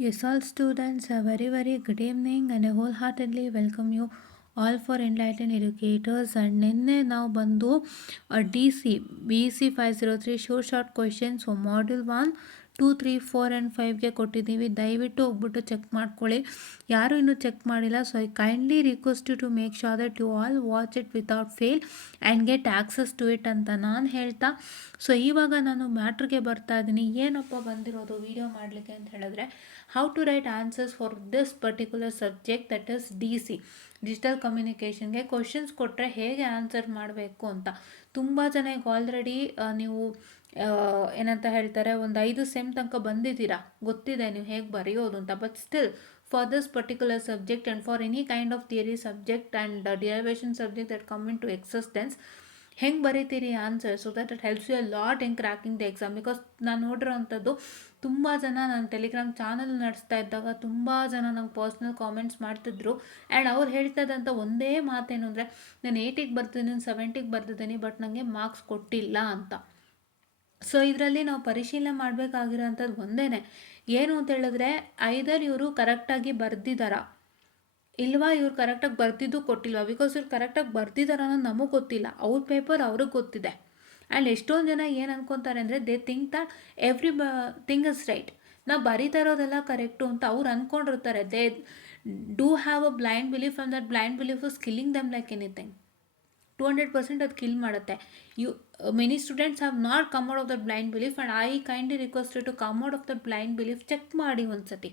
Yes, all students, a very good evening and I wholeheartedly welcome you all for Enlightened Educators. And ನಿನ್ನೆ ನಾವು ಬಂದು BC 503 short questions module 1 2 3 4 and 5ಗೆ ಕೊಟ್ಟಿದ್ದೀವಿ. ದಯವಿಟ್ಟು ಹೋಗ್ಬಿಟ್ಟು check ಮಾಡ್ಕೊಳ್ಳಿ. ಯಾರು ಇನ್ನೂ ಚೆಕ್ ಮಾಡಿಲ್ಲ, so I kindly request you to make sure that you all watch it without fail and get access to it ಅಂತ ನಾನು ಹೇಳ್ತಾ, ಸೊ ಇವಾಗ ನಾನು ಮ್ಯಾಟ್ರಿಗೆ ಬರ್ತಾ ಇದ್ದೀನಿ. ಏನಪ್ಪ ಬಂದಿರೋದು ವಿಡಿಯೋ ಮಾಡಲಿಕ್ಕೆ ಅಂತ ಹೇಳಿದ್ರೆ, how to write answers for this particular subject, that is DC digital ಕಮ್ಯುನಿಕೇಷನ್ಗೆ ಕ್ವಶನ್ಸ್ ಕೊಟ್ಟರೆ ಹೇಗೆ ಆನ್ಸರ್ ಮಾಡಬೇಕು ಅಂತ. ತುಂಬ ಜನ ಈಗ ಆಲ್ರೆಡಿ ನೀವು ಏನಂತ ಹೇಳ್ತಾರೆ, ಒಂದು 5 ಸೆಮ್ ತನಕ ಬಂದಿದ್ದೀರಾ, ಗೊತ್ತಿದೆ ನೀವು ಹೇಗೆ ಬರೆಯೋದು ಅಂತ. But still for this particular subject and for any kind of theory subject and derivation subject that come into existence, ಹೆಂಗೆ ಬರೀತೀರಿ answer, so that it helps you a lot in cracking the exam. Because ನಾನು ನೋಡಿರೋ ಅಂಥದ್ದು ತುಂಬ ಜನ, ನಾನು Telegram channel ನಡೆಸ್ತಾ ಇದ್ದಾಗ ತುಂಬ ಜನ ನಂಗೆ ಪರ್ಸ್ನಲ್ ಕಾಮೆಂಟ್ಸ್ ಮಾಡ್ತಿದ್ರು. ಆ್ಯಂಡ್ ಅವ್ರು ಹೇಳ್ತಾ ಇದ್ದಂಥ ಒಂದೇ ಮಾತೇನು ಅಂದರೆ, ನಾನು 80ಗೆ ಬರ್ತಿದ್ದೀನಿ, 70ಗೆ ಬರ್ತಿದ್ದೀನಿ, ಬಟ್ ನನಗೆ ಮಾರ್ಕ್ಸ್ ಕೊಟ್ಟಿಲ್ಲ ಅಂತ. ಸೊ ಇದರಲ್ಲಿ ನಾವು ಪರಿಶೀಲನೆ ಮಾಡಬೇಕಾಗಿರೋಂಥದ್ದು ಒಂದೇ, ಏನು ಅಂತ ಹೇಳಿದ್ರೆ, ಐದರ್ ಇವರು ಕರೆಕ್ಟಾಗಿ ಬರ್ದಿದ್ದಾರಾ ಇಲ್ವಾ, ಇವ್ರು ಕರೆಕ್ಟಾಗಿ ಬರ್ದಿದ್ದು ಕೊಟ್ಟಿಲ್ವಾ. ಬಿಕಾಸ್ ಇವ್ರು ಕರೆಕ್ಟಾಗಿ ಬರ್ದಿದ್ದಾರೆ ಅನ್ನೋದು ನಮಗೆ ಗೊತ್ತಿಲ್ಲ, ಅವ್ರ ಪೇಪರ್ ಅವ್ರಿಗೆ ಗೊತ್ತಿದೆ. ಆ್ಯಂಡ್ ಎಷ್ಟೊಂದು ಜನ ಏನು ಅನ್ಕೊತಾರೆ ಅಂದರೆ, they think that everything is right, ನಾವು ಬರೀತಾ ಇರೋದೆಲ್ಲ ಕರೆಕ್ಟು ಅಂತ ಅವ್ರು ಅಂದ್ಕೊಂಡಿರ್ತಾರೆ. They do have a blind belief and that blind belief is killing them like anything. 200% ಅದು ಕಿಲ್ ಮಾಡುತ್ತೆ. Many students have not come out of that blind belief and I kindly request you to come out of that blind belief. Check ಮಾಡಿ ಒಂದ್ಸತಿ,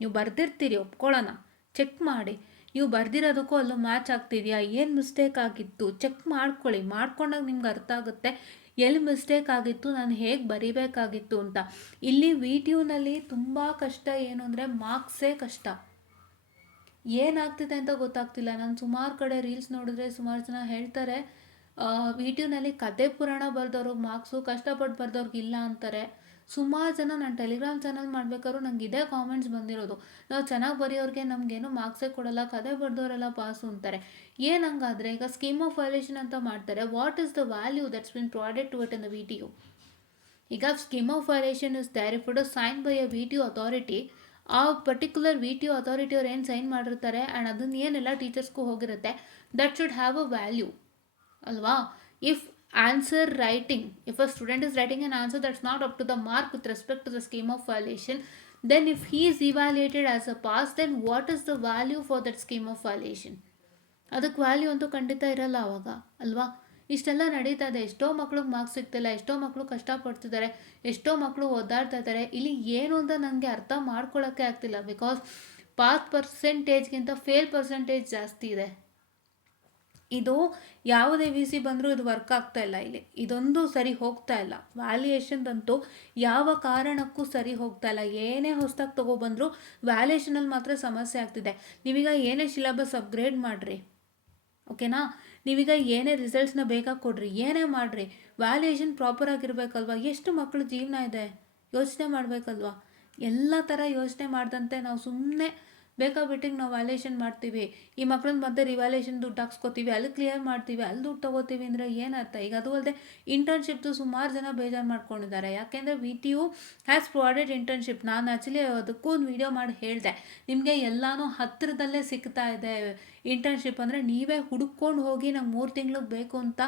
ನೀವು ಬರ್ದಿರ್ತೀರಿ ಒಪ್ಕೊಳ್ಳೋಣ, check ಮಾಡಿ ನೀವು ಬರ್ದಿರೋದಕ್ಕೂ ಅಲ್ಲೂ match ಆಗ್ತಿದೆಯಾ, ಏನು mistake ಆಗಿತ್ತು ಚೆಕ್ ಮಾಡ್ಕೊಳ್ಳಿ. ಮಾಡ್ಕೊಂಡಾಗ ನಿಮ್ಗೆ ಅರ್ಥ ಆಗುತ್ತೆ ಎಲ್ಲಿ ಮಿಸ್ಟೇಕ್ ಆಗಿತ್ತು, ನಾನು ಹೇಗೆ ಬರಿಬೇಕಾಗಿತ್ತು ಅಂತ. ಇಲ್ಲಿ ವಿಡಿಯೋನಲ್ಲಿ ತುಂಬ ಕಷ್ಟ ಏನು ಅಂದರೆ, ಮಾರ್ಕ್ಸೇ ಕಷ್ಟ. ಏನಾಗ್ತಿದೆ ಅಂತ ಗೊತ್ತಾಗ್ತಿಲ್ಲ. ನಾನು ಸುಮಾರು ಕಡೆ ರೀಲ್ಸ್ ನೋಡಿದ್ರೆ ಸುಮಾರು ಜನ ಹೇಳ್ತಾರೆ, ವಿಡಿಯೋನಲ್ಲಿ ಕತೆ ಪುರಾಣ ಬರೆದವ್ರಿಗೆ ಮಾರ್ಕ್ಸು, ಕಷ್ಟಪಟ್ಟು ಬರೆದವ್ರಿಗೆ ಇಲ್ಲ ಅಂತಾರೆ. ಸುಮಾರು ಜನ ನಾನು ಟೆಲಿಗ್ರಾಮ್ ಚಾನಲ್ ಮಾಡ್ಬೇಕಾದ್ರೂ ನಂಗೆ ಇದೇ ಕಾಮೆಂಟ್ಸ್ ಬಂದಿರೋದು, ನಾವು ಚೆನ್ನಾಗಿ ಬರೆಯೋರಿಗೆ ನಮಗೇನು ಮಾರ್ಕ್ಸೇ ಕೊಡಲ್ಲ, ಕತೆ ಬರೆದವರೆಲ್ಲ ಪಾಸು ಅಂತಾರೆ. ಏನಂಗಾದರೆ, ಈಗ ಸ್ಕೀಮ್ ಆಫ್ ವೈಲೇಷನ್ ಅಂತ ಮಾಡ್ತಾರೆ, what is the value that's been provided to it in the video. ಈಗ scheme of valuation is there if it is sign by a video authority. ಆ ಪರ್ಟಿಕ್ಯುಲರ್ ವಿಡಿಯೋ ಅಥಾರಿಟಿ ಅವ್ರು ಏನು sign ಮಾಡಿರ್ತಾರೆ and ಅದನ್ನು ಏನೆಲ್ಲ ಟೀಚರ್ಸ್ಗೂ ಹೋಗಿರುತ್ತೆ, that should have a value ಅಲ್ವಾ. If answer writing, if a student is writing an answer that's not up to the mark with respect to the scheme of violation, then if he is evaluated as a pass, then what is the value for that scheme of violation? ಅದಕ್ಕೆ value ಅಂತೂ ಖಂಡಿತ ಇರಲ್ಲ ಅವಾಗ ಅಲ್ವಾ. ಇಷ್ಟೆಲ್ಲ ನಡೀತಾ ಇದೆ, ಎಷ್ಟೋ ಮಕ್ಳಿಗೆ ಮಾರ್ಕ್ಸ್ ಸಿಗ್ತಿಲ್ಲ, ಎಷ್ಟೋ ಮಕ್ಕಳು ಕಷ್ಟಪಡ್ತಿದ್ದಾರೆ, ಎಷ್ಟೋ ಮಕ್ಕಳು ಓದಾಡ್ತಾ ಇದ್ದಾರೆ. ಇಲ್ಲಿ ಏನು ಅಂತ ನನಗೆ ಅರ್ಥ ಮಾಡ್ಕೊಳ್ಳೋಕ್ಕೆ ಆಗ್ತಿಲ್ಲ. ಬಿಕಾಸ್ ಪಾಸ್ ಪರ್ಸೆಂಟೇಜ್ಗಿಂತ ಫೇಲ್ ಪರ್ಸೆಂಟೇಜ್ ಜಾಸ್ತಿ ಇದೆ. ಇದು ಯಾವುದೇ VC ಬಂದರೂ ಇದು ವರ್ಕ್ ಆಗ್ತಾ ಇಲ್ಲ. ಇಲ್ಲಿ ಇದೊಂದು ಸರಿ ಹೋಗ್ತಾ ಇಲ್ಲ. ವ್ಯಾಲ್ಯೂಯೇಷನ್ದಂತೂ ಯಾವ ಕಾರಣಕ್ಕೂ ಸರಿ ಹೋಗ್ತಾ ಇಲ್ಲ. ಏನೇ ಹೊಸದಾಗಿ ತೊಗೊಬಂದರೂ ವ್ಯಾಲ್ಯೂಯೇಷನಲ್ಲಿ ಮಾತ್ರ ಸಮಸ್ಯೆ ಆಗ್ತಿದೆ. ನೀವೀಗ ಏನೇ ಸಿಲೆಬಸ್ ಅಪ್ಗ್ರೇಡ್ ಮಾಡಿರಿ, ಓಕೆನಾ, ನೀವೀಗ ಏನೇ ರಿಸಲ್ಟ್ಸ್ನ ಬೇಗ ಕೊಡ್ರಿ, ಏನೇ ಮಾಡಿರಿ, ವ್ಯಾಲ್ಯೂಯೇಷನ್ ಪ್ರಾಪರ್ ಆಗಿರಬೇಕಲ್ವ. ಎಷ್ಟು ಮಕ್ಕಳು ಜೀವನ ಇದೆ, ಯೋಚನೆ ಮಾಡಬೇಕಲ್ವ. ಎಲ್ಲ ಥರ ಯೋಚನೆ ಮಾಡ್ದಂತೆ ನಾವು ಸುಮ್ಮನೆ ಬೇಕಾಬಿಟ್ಟಿಗೆ ನಾವು ವ್ಯಾಲ್ಯೂಯೇಷನ್ ಮಾಡ್ತೀವಿ. ಈ ಮಕ್ಕಳನ್ನ ಮತ್ತೆ ರಿವ್ಯಾಲ್ಯೂಯೇಷನ್ ದುಡ್ಡು ಹಾಕ್ಸ್ಕೊತೀವಿ, ಅಲ್ಲಿ ಕ್ಲಿಯರ್ ಮಾಡ್ತೀವಿ, ಅಲ್ಲಿ ದುಡ್ಡು ತೊಗೋತೀವಿ ಅಂದರೆ ಏನರ್ಥ. ಈಗ ಅದು ಅಲ್ಲದೆ ಇಂಟರ್ನ್ಶಿಪ್ದು ಸುಮಾರು ಜನ ಬೇಜಾರು ಮಾಡ್ಕೊಂಡಿದ್ದಾರೆ. ಯಾಕೆಂದರೆ VTU ಹ್ಯಾಸ್ ಪ್ರೊವೈಡೆಡ್ ಇಂಟರ್ನ್ಶಿಪ್. ನಾನು ಆ್ಯಕ್ಚುಲಿ ಅದಕ್ಕೂ ಒಂದು ವೀಡಿಯೋ ಮಾಡಿ ಹೇಳಿದೆ, ನಿಮಗೆ ಎಲ್ಲನೂ ಹತ್ತಿರದಲ್ಲೇ ಸಿಗ್ತಾ ಇದೆ. ಇಂಟರ್ನ್ಶಿಪ್ ಅಂದರೆ ನೀವೇ ಹುಡುಕೊಂಡು ಹೋಗಿ ನಂಗೆ 3 ತಿಂಗ್ಳಿಗೆ ಬೇಕು ಅಂತ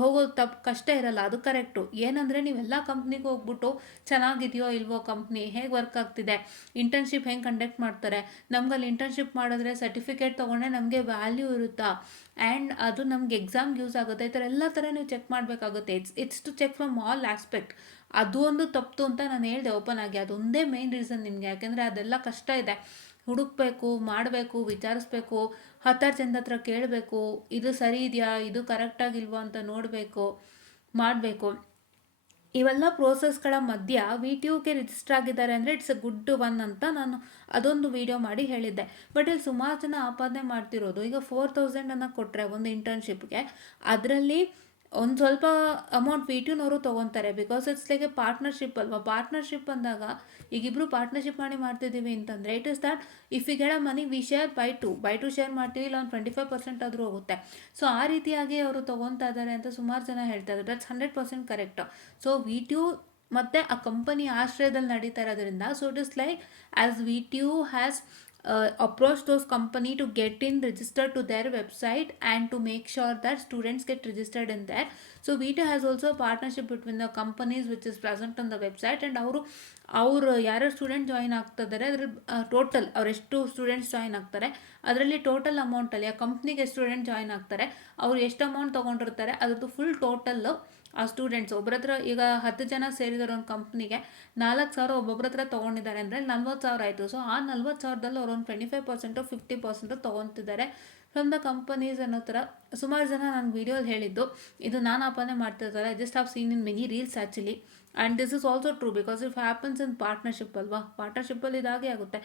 ಹೋಗೋದು ಕಷ್ಟ ಇರಲ್ಲ, ಅದು ಕರೆಕ್ಟು. ಏನಂದರೆ ನೀವೆಲ್ಲ ಕಂಪ್ನಿಗೆ ಹೋಗ್ಬಿಟ್ಟು ಚೆನ್ನಾಗಿದೆಯೋ ಇಲ್ವೋ, ಕಂಪ್ನಿ ಹೇಗೆ ವರ್ಕ್ ಆಗ್ತಿದೆ, ಇಂಟರ್ನ್ಶಿಪ್ ಹೆಂಗೆ ಕಂಡಕ್ಟ್ ಮಾಡ್ತಾರೆ, ನಮ್ಗಲ್ಲಿ ಇಂಟರ್ನ್ಶಿಪ್ ಮಾಡಿದ್ರೆ ಸರ್ಟಿಫಿಕೇಟ್ ತೊಗೊಂಡ್ರೆ ನಮಗೆ ವ್ಯಾಲ್ಯೂ ಇರುತ್ತಾ, ಆ್ಯಂಡ್ ಅದು ನಮ್ಗೆ ಎಕ್ಸಾಮ್ಗೆ ಯೂಸ್ ಆಗುತ್ತೆ, ಈ ಥರ ಎಲ್ಲ ಥರ ನೀವು ಚೆಕ್ ಮಾಡಬೇಕಾಗುತ್ತೆ. It's to check from all aspect. ಅದು ಒಂದು ತಪ್ಪು ಅಂತ ನಾನು ಹೇಳಿದೆ ಓಪನ್ ಆಗಿ. ಅದೊಂದೇ ಮೇನ್ ರೀಸನ್ ನಿಮಗೆ, ಯಾಕೆಂದರೆ ಅದೆಲ್ಲ ಕಷ್ಟ ಇದೆ, ಹುಡುಕಬೇಕು, ಮಾಡಬೇಕು, ವಿಚಾರಿಸ್ಬೇಕು, 10 ಜನದ ಹತ್ರ ಕೇಳಬೇಕು, ಇದು ಸರಿ ಇದೆಯಾ, ಇದು ಕರೆಕ್ಟಾಗಿಲ್ವೋ ಅಂತ ನೋಡಬೇಕು, ಮಾಡಬೇಕು. ಇವೆಲ್ಲ ಪ್ರೋಸೆಸ್ಗಳ ಮಧ್ಯ VTUಗೆ ರಿಜಿಸ್ಟರ್ ಆಗಿದ್ದಾರೆ ಅಂದರೆ ಇಟ್ಸ್ ಅ ಗುಡ್ ಒನ್ ಅಂತ ನಾನು ಅದೊಂದು ವಿಡಿಯೋ ಮಾಡಿ ಹೇಳಿದ್ದೆ. ಬಟ್ ಇಲ್ಲಿ ಸುಮಾರು ಜನ ಆಪಾದನೆ ಮಾಡ್ತಿರೋದು, ಈಗ 4000 ಕೊಟ್ಟರೆ ಒಂದು ಇಂಟರ್ನ್ಶಿಪ್ಗೆ, ಅದರಲ್ಲಿ ಒಂದು ಸ್ವಲ್ಪ ಅಮೌಂಟ್ VTUನವರು ತೊಗೊತಾರೆ. Because it's like a partnership ಅಲ್ವಾ. ಪಾರ್ಟ್ನರ್ಶಿಪ್ ಅಂದಾಗ ಈಗಿಬ್ಬರು ಪಾರ್ಟ್ನರ್ಶಿಪ್ ಮಾಡಿ ಮಾಡ್ತಿದ್ದೀವಿ ಅಂತಂದರೆ it is that if we get a money we share by two share ಮಾಡ್ತೀವಿ, ಇಲ್ಲ ಒಂದು 25% ಆದರೂ ಹೋಗುತ್ತೆ. ಸೊ ಆ ರೀತಿಯಾಗಿ ಅವರು ತೊಗೊತಾ ಇದ್ದಾರೆ ಅಂತ ಸುಮಾರು ಜನ ಹೇಳ್ತಾ ಇದ್ದಾರೆ. That's 100% correct. ಸೊ VTU ಮತ್ತು ಆ ಕಂಪನಿ ಆಶ್ರಯದಲ್ಲಿ ನಡೀತಾ ಇರೋದ್ರಿಂದ, so it is like as we T you has approach those company to get in registered to their website and to make sure that students get registered in there. So VTU has also a partnership between the companies which is present on the website, and ಅವರು ಯಾರ್ಯಾರು student join ಆಗ್ತಿದ್ದಾರೆ ಅದ್ರಲ್ಲಿ total ಅವ್ರು ಎಷ್ಟು students join ಆಗ್ತಾರೆ ಅದರಲ್ಲಿ total ಅಮೌಂಟಲ್ಲಿ ಆ ಕಂಪ್ನಿಗೆ ಎಷ್ಟು ಸ್ಟೂಡೆಂಟ್ ಜಾಯಿನ್ ಆಗ್ತಾರೆ, ಅವ್ರು ಎಷ್ಟು ಅಮೌಂಟ್ ತೊಗೊಂಡಿರ್ತಾರೆ ಅದ್ರದ್ದು ಫುಲ್ ಟೋಟಲ್ಲು ಆ ಸ್ಟೂಡೆಂಟ್ಸ್ ಒಬ್ಬರ ಹತ್ರ ಈಗ 10 ಜನ ಸೇರಿದಾರೆ ಒಂದು ಕಂಪ್ನಿಗೆ 4,000 ಒಬ್ಬೊಬ್ಬರ ಹತ್ರ ತೊಗೊಂಡಿದ್ದಾರೆ ಅಂದರೆ 40,000 ಆಯಿತು. ಸೊ ಆ 40,000ದಲ್ಲಿ ಅವ್ರು ಒಂದು 25% 50% ತೊಗೊತಿದ್ದಾರೆ ಫ್ರಮ್ ದ ಕಂಪನೀಸ್ ಅನ್ನೋ ಥರ ಸುಮಾರು ಜನ ನನ್ನ ವೀಡಿಯೋದು ಹೇಳಿದ್ದು. ಇದು ನಾನು ಅಪ್ಪನೇ ಮಾಡ್ತಿರ್ತಾರೆ, I just have seen in many reels actually, and this is also true because if happens in partnership ಅಲ್ವಾ, ಪಾರ್ಟ್ನರ್ಶಿಪ್ಪಲ್ಲಿ ಇದಾಗೆ ಆಗುತ್ತೆ.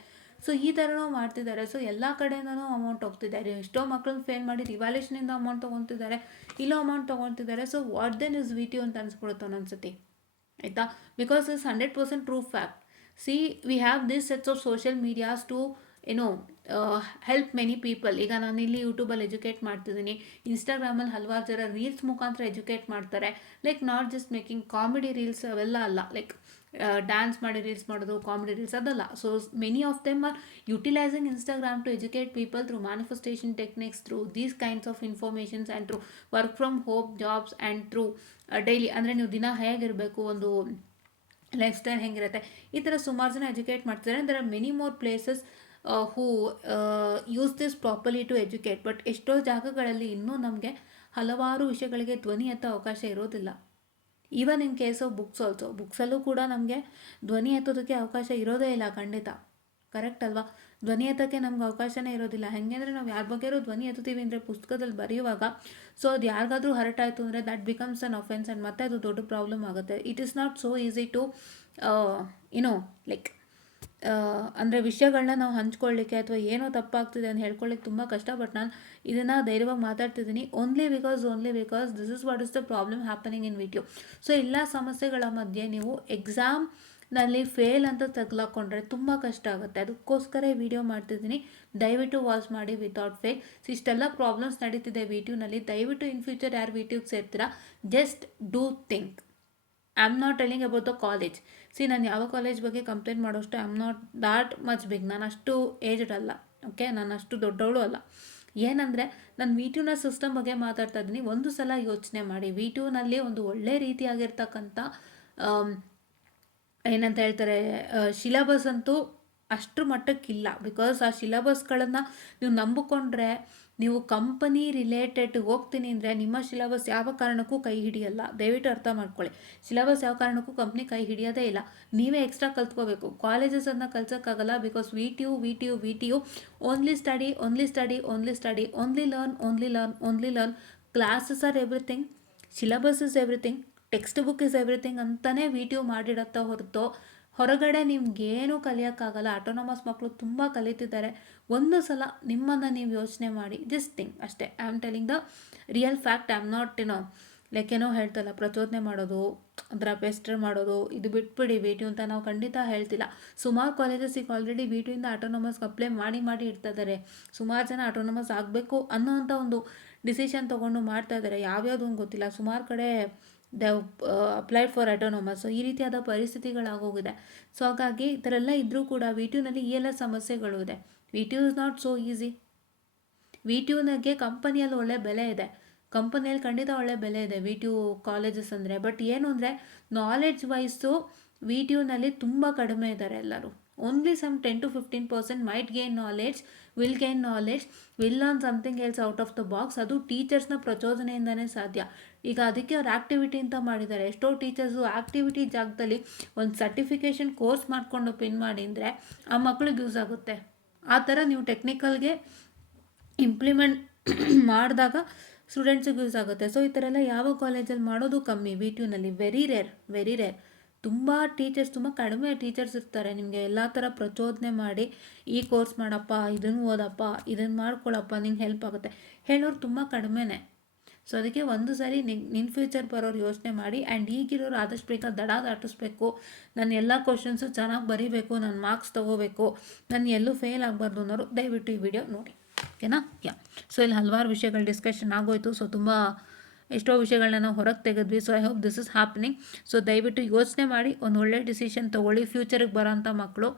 ಸೊ ಈ ಥರನೂ ಮಾಡ್ತಿದ್ದಾರೆ. ಸೊ ಎಲ್ಲ ಕಡೆಯಿಂದನೂ ಅಮೌಂಟ್ ಹೋಗ್ತಿದ್ದಾರೆ. ಎಷ್ಟೋ ಮಕ್ಕಳನ್ನ ಫೇಲ್ ಮಾಡಿ ರಿವ್ಯಾಲ್ಯೂಷನಿಂದ ಅಮೌಂಟ್ ತೊಗೊತಿದ್ದಾರೆ, ಇಲ್ಲೋ ಅಮೌಂಟ್ ತೊಗೊತಿದ್ದಾರೆ. So what then is V T U ಅಂತ ಅನ್ಸ್ಬಿಡುತ್ತೆ ಒಂದೊಂದ್ಸತಿ, ಆಯಿತಾ? Because is 100% true fact. See we have this sets of social medias to help many people. ಈಗ ನಾನು ಇಲ್ಲಿ ಯೂಟ್ಯೂಬಲ್ಲಿ ಎಜುಕೇಟ್ ಮಾಡ್ತಿದ್ದೀನಿ, ಇನ್ಸ್ಟಾಗ್ರಾಮಲ್ಲಿ ಹಲವಾರು ಜನ ರೀಲ್ಸ್ ಮುಖಾಂತರ ಎಜುಕೇಟ್ ಮಾಡ್ತಾರೆ. Like not just making comedy reels ಅವೆಲ್ಲ ಅಲ್ಲ, ಲೈಕ್ ಡ್ಯಾನ್ಸ್ ಮಾಡಿ ರೀಲ್ಸ್ ಮಾಡೋದು, ಕಾಮಿಡಿ ರೀಲ್ಸ್ ಅದಲ್ಲ. So many of them are utilising Instagram to educate people through manifestation techniques, through these kinds of informations and through work from home jobs and through daily, ಅಂದರೆ ನೀವು ದಿನ ಹೇಗಿರಬೇಕು, ಒಂದು life style ಹೆಂಗಿರುತ್ತೆ, ಈ ಥರ ಸುಮಾರು ಜನ ಎಜುಕೇಟ್ ಮಾಡ್ತಿದ್ದಾರೆ. There are many more places who use this properly to educate. But ಎಷ್ಟೋ ಜಾಗಗಳಲ್ಲಿ ಇನ್ನೂ ನಮಗೆ ಹಲವಾರು ವಿಷಯಗಳಿಗೆ ಧ್ವನಿ ಎತ್ತೋ ಅವಕಾಶ ಇರೋದಿಲ್ಲ. Even in case of books also, ಬುಕ್ಸಲ್ಲೂ ಕೂಡ ನಮಗೆ ಧ್ವನಿ ಎತ್ತೋದಕ್ಕೆ ಅವಕಾಶ ಇರೋದೇ ಇಲ್ಲ, ಖಂಡಿತ. ಕರೆಕ್ಟ್ ಅಲ್ವಾ? ಧ್ವನಿ ಎತ್ತೋಕ್ಕೆ ನಮ್ಗೆ ಅವಕಾಶನೇ ಇರೋದಿಲ್ಲ. ಹೆಂಗೆಂದರೆ ನಾವು ಯಾರ ಬಗ್ಗೆಯೂ ಧ್ವನಿ ಎತ್ತುತ್ತೀವಿ ಅಂದರೆ ಪುಸ್ತಕದಲ್ಲಿ ಬರೆಯುವಾಗ, ಸೊ ಅದು ಯಾರಿಗಾದ್ರೂ ಹರ್ಟ್ ಆಯಿತು ಅಂದರೆ that becomes an offence and ಮತ್ತೆ ಅದು ದೊಡ್ಡ ಪ್ರಾಬ್ಲಮ್ ಆಗುತ್ತೆ. It is not so easy to like ಅಂದರೆ ವಿಷಯಗಳನ್ನ ನಾವು ಹಂಚ್ಕೊಳ್ಳಿಕ್ಕೆ ಅಥವಾ ಏನೋ ತಪ್ಪಾಗ್ತಿದೆ ಅಂತ ಹೇಳ್ಕೊಳ್ಳಿಕ್ಕೆ ತುಂಬ ಕಷ್ಟ. ಬಟ್ ನಾನು ಇದನ್ನು ಧೈರ್ಯವಾಗಿ ಮಾತಾಡ್ತಿದ್ದೀನಿ only because this is what is the problem happening in video. So ಎಲ್ಲ ಸಮಸ್ಯೆಗಳ ಮಧ್ಯೆ ನೀವು ಎಕ್ಸಾಮ್ನಲ್ಲಿ ಫೇಲ್ ಅಂತ ತಗ್ಲಾಕೊಂಡ್ರೆ ತುಂಬ ಕಷ್ಟ ಆಗುತ್ತೆ. ಅದಕ್ಕೋಸ್ಕರ ವಿಡಿಯೋ ಮಾಡ್ತಿದ್ದೀನಿ, ದಯವಿಟ್ಟು ವಾಚ್ ಮಾಡಿ ವಿತೌಟ್ ಫೇಲ್. ಸೊ ಇಷ್ಟೆಲ್ಲ ಪ್ರಾಬ್ಲಮ್ಸ್ ನಡೀತಿದೆ ವಿ ಟಿ ಯುನಲ್ಲಿ. ದಯವಿಟ್ಟು ಇನ್ ಫ್ಯೂಚರ್ ಯಾರು ವಿ ಟಿ ಯುಗೆ ಸೇರ್ತೀರಾ, just do think. I am not telling about the college. See ನಾನು ಯಾವ ಕಾಲೇಜ್ ಬಗ್ಗೆ ಕಂಪ್ಲೇಂಟ್ ಮಾಡೋಷ್ಟು I am not that much big. ನಾನು ಅಷ್ಟು ಏಜ್ಡ್ ಅಲ್ಲ, ಓಕೆ, ನಾನು ಅಷ್ಟು ದೊಡ್ಡವಳು ಅಲ್ಲ. ಏನಂದರೆ ನಾನು ವಿ ಟಿ ಯುನ ಸಿಸ್ಟಮ್ ಬಗ್ಗೆ ಮಾತಾಡ್ತಾ ಇದ್ದೀನಿ. ಒಂದು ಸಲ ಯೋಚನೆ ಮಾಡಿ, ವಿ ಟಿ ಯುನಲ್ಲಿ ಒಂದು ಒಳ್ಳೆ ರೀತಿಯಾಗಿರ್ತಕ್ಕಂಥ ಏನಂತ ಹೇಳ್ತಾರೆ ಸಿಲೆಬಸ್ ಅಂತೂ ಅಷ್ಟರ ಮಟ್ಟಕ್ಕಿಲ್ಲ. ಬಿಕಾಸ್ ಆ ಸಿಲೆಬಸ್ಗಳನ್ನು ನೀವು ನಂಬಿಕೊಂಡ್ರೆ, ನೀವು ಕಂಪನಿ ರಿಲೇಟೆಡ್ ಹೋಗ್ತೀನಿ ಅಂದರೆ ನಿಮ್ಮ ಸಿಲೆಬಸ್ ಯಾವ ಕಾರಣಕ್ಕೂ ಕೈ ಹಿಡಿಯಲ್ಲ. ದಯವಿಟ್ಟು ಅರ್ಥ ಮಾಡ್ಕೊಳ್ಳಿ, ಸಿಲೆಬಸ್ ಯಾವ ಕಾರಣಕ್ಕೂ ಕಂಪ್ನಿ ಕೈ ಹಿಡಿಯೋದೇ ಇಲ್ಲ. ನೀವೇ ಎಕ್ಸ್ಟ್ರಾ ಕಲ್ತ್ಕೋಬೇಕು. ಕಾಲೇಜಸನ್ನು ಕಲ್ಸೋಕ್ಕಾಗಲ್ಲ. Because V T U only study, only learn. Classes are everything, syllabus is everything, textbook is everything ಅಂತಲೇ ವಿ ಟಿ ಯು ಮಾಡಿಡತ್ತ ಹೊರತು ಹೊರಗಡೆ ನಿಮ್ಗೇನೂ ಕಲಿಯೋಕ್ಕಾಗಲ್ಲ. ಆಟೋನಮಸ್ ಮಕ್ಕಳು ತುಂಬ ಕಲಿತಿದ್ದಾರೆ. ಒಂದು ಸಲ ನಿಮ್ಮನ್ನು ನೀವು ಯೋಚನೆ ಮಾಡಿ, ಜಸ್ಟ್ ಥಿಂಕ್ ಅಷ್ಟೇ. I am telling the real fact. I am not like ಹೇಳ್ತಲ್ಲ ಪ್ರಚೋದನೆ ಮಾಡೋದು, ಅದರ ಪೆಸ್ಟರ್ ಮಾಡೋದು, ಇದು ಬಿಟ್ಬಿಡಿ ವಿ ಟಿ ಯು ಅಂತ ನಾವು ಖಂಡಿತ ಹೇಳ್ತಿಲ್ಲ. ಸುಮಾರು ಕಾಲೇಜಸ್ಸಿಗೆ ಆಲ್ರೆಡಿ ವಿ ಟಿ ಯುಯಿಂದ ಆಟೋನಮಸ್ಗೆ ಅಪ್ಲೈ ಮಾಡಿ ಇಡ್ತಾ ಇದ್ದಾರೆ. ಸುಮಾರು ಜನ ಆಟೋನಮಸ್ ಆಗಬೇಕು ಅನ್ನೋವಂಥ ಒಂದು ಡಿಸಿಷನ್ ತೊಗೊಂಡು ಮಾಡ್ತಾ ಇದ್ದಾರೆ. ಯಾವ್ಯಾವುದು ಅಂತ ಗೊತ್ತಿಲ್ಲ, ಸುಮಾರು ಕಡೆ ದೇ ಅಪ್ಲೈಡ್ ಫಾರ್ ಆಟೋನಮಸ್. ಈ ರೀತಿಯಾದ ಪರಿಸ್ಥಿತಿಗಳಾಗೋಗಿದೆ. ಸೊ ಹಾಗಾಗಿ ಈ ಥರ ಎಲ್ಲ ಇದ್ದರೂ ಕೂಡ ವಿ ಟಿ ಯುನಲ್ಲಿ ಈ ಎಲ್ಲ ಸಮಸ್ಯೆಗಳು ಇದೆ. V T U is not so easy. V T ಯುನಾಗೆ ಕಂಪನಿಯಲ್ಲಿ ಒಳ್ಳೆ ಬೆಲೆ ಇದೆ, ಕಂಪನಿಯಲ್ಲಿ ಖಂಡಿತ ಒಳ್ಳೆ ಬೆಲೆ ಇದೆ ವಿ ಟಿ ಯು ಕಾಲೇಜಸ್ ಅಂದರೆ. ಬಟ್ ಏನು ಅಂದರೆ ನಾಲೆಡ್ಜ್ ವೈಸು ವಿ ಟಿ ಯುನಲ್ಲಿ ತುಂಬ ಕಡಿಮೆ ಇದ್ದಾರೆ ಎಲ್ಲರೂ. Only some 10 to 15% might gain knowledge, will learn something else out of the box. ಅದು ಟೀಚರ್ಸ್ನ ಪ್ರಚೋದನೆಯಿಂದನೇ ಸಾಧ್ಯ. ಈಗ ಅದಕ್ಕೆ ಅವ್ರು ಆ್ಯಕ್ಟಿವಿಟಿ ಅಂತ ಮಾಡಿದ್ದಾರೆ. ಎಷ್ಟೋ ಟೀಚರ್ಸು ಆ್ಯಕ್ಟಿವಿಟಿ ಜಾಗದಲ್ಲಿ ಒಂದು ಸರ್ಟಿಫಿಕೇಷನ್ ಕೋರ್ಸ್ ಮಾಡಿಕೊಂಡು ಪಿನ್ ಮಾಡಿ ಅಂದರೆ ಆ ಮಕ್ಳಿಗೆ ಯೂಸ್ ಆಗುತ್ತೆ. ಆ ಥರ ನೀವು ಟೆಕ್ನಿಕಲ್ಗೆ ಇಂಪ್ಲಿಮೆಂಟ್ ಮಾಡಿದಾಗ ಸ್ಟೂಡೆಂಟ್ಸಿಗೆ ಯೂಸ್ ಆಗುತ್ತೆ. ಸೊ ಈ ಥರ ಎಲ್ಲ ಯಾವ ಕಾಲೇಜಲ್ಲಿ ಮಾಡೋದು ಕಮ್ಮಿ. ವಿ ಟಿ ಯುನಲ್ಲಿ ವೆರಿ ರೇರ್. ತುಂಬ ಟೀಚರ್ಸ್, ತುಂಬ ಕಡಿಮೆ ಟೀಚರ್ಸ್ ಇರ್ತಾರೆ ನಿಮಗೆ ಎಲ್ಲ ಥರ ಪ್ರಚೋದನೆ ಮಾಡಿ ಈ ಕೋರ್ಸ್ ಮಾಡಪ್ಪ, ಇದನ್ನು ಓದಪ್ಪ, ಇದನ್ನು ಮಾಡ್ಕೊಳ್ಳಪ್ಪ, ನಿಂಗೆ ಹೆಲ್ಪ್ ಆಗುತ್ತೆ ಹೇಳೋರು ತುಂಬ ಕಡಿಮೆನೇ. ಸೊ ಅದಕ್ಕೆ ಒಂದು ಸಾರಿ ನಿನ್ನ ಫ್ಯೂಚರ್ ಬರೋರು ಯೋಚನೆ ಮಾಡಿ. ಆ್ಯಂಡ್ ಈಗಿರೋರು ಆದಷ್ಟು ಬೇಗ ದಡ ದಾಟಿಸ್ಬೇಕು. ನಾನು ಎಲ್ಲ ಕ್ವಶನ್ಸು ಚೆನ್ನಾಗಿ ಬರೀಬೇಕು, ನಾನು ಮಾರ್ಕ್ಸ್ ತೊಗೋಬೇಕು, ನಾನು ಎಲ್ಲೂ ಫೇಲ್ ಆಗಬಾರ್ದು ಅನ್ನೋರು ದಯವಿಟ್ಟು ಈ ವಿಡಿಯೋ ನೋಡಿ, ಓಕೆನಾ? ಸೊ ಇಲ್ಲಿ ಹಲವಾರು ವಿಷಯಗಳು ಡಿಸ್ಕಷನ್ ಆಗೋಯ್ತು. ಸೊ ತುಂಬ ಎಷ್ಟೋ ವಿಷಯಗಳನ್ನ ನಾವು ಹೊರಗೆ ತೆಗೆದ್ವಿ. So I hope this is happening. So ದಯವಿಟ್ಟು ಯೋಚನೆ ಮಾಡಿ ಒಂದು ಒಳ್ಳೆ ಡಿಸಿಷನ್ ತೊಗೊಳ್ಳಿ. ಫ್ಯೂಚರಿಗೆ ಬರೋಂಥ ಮಕ್ಕಳು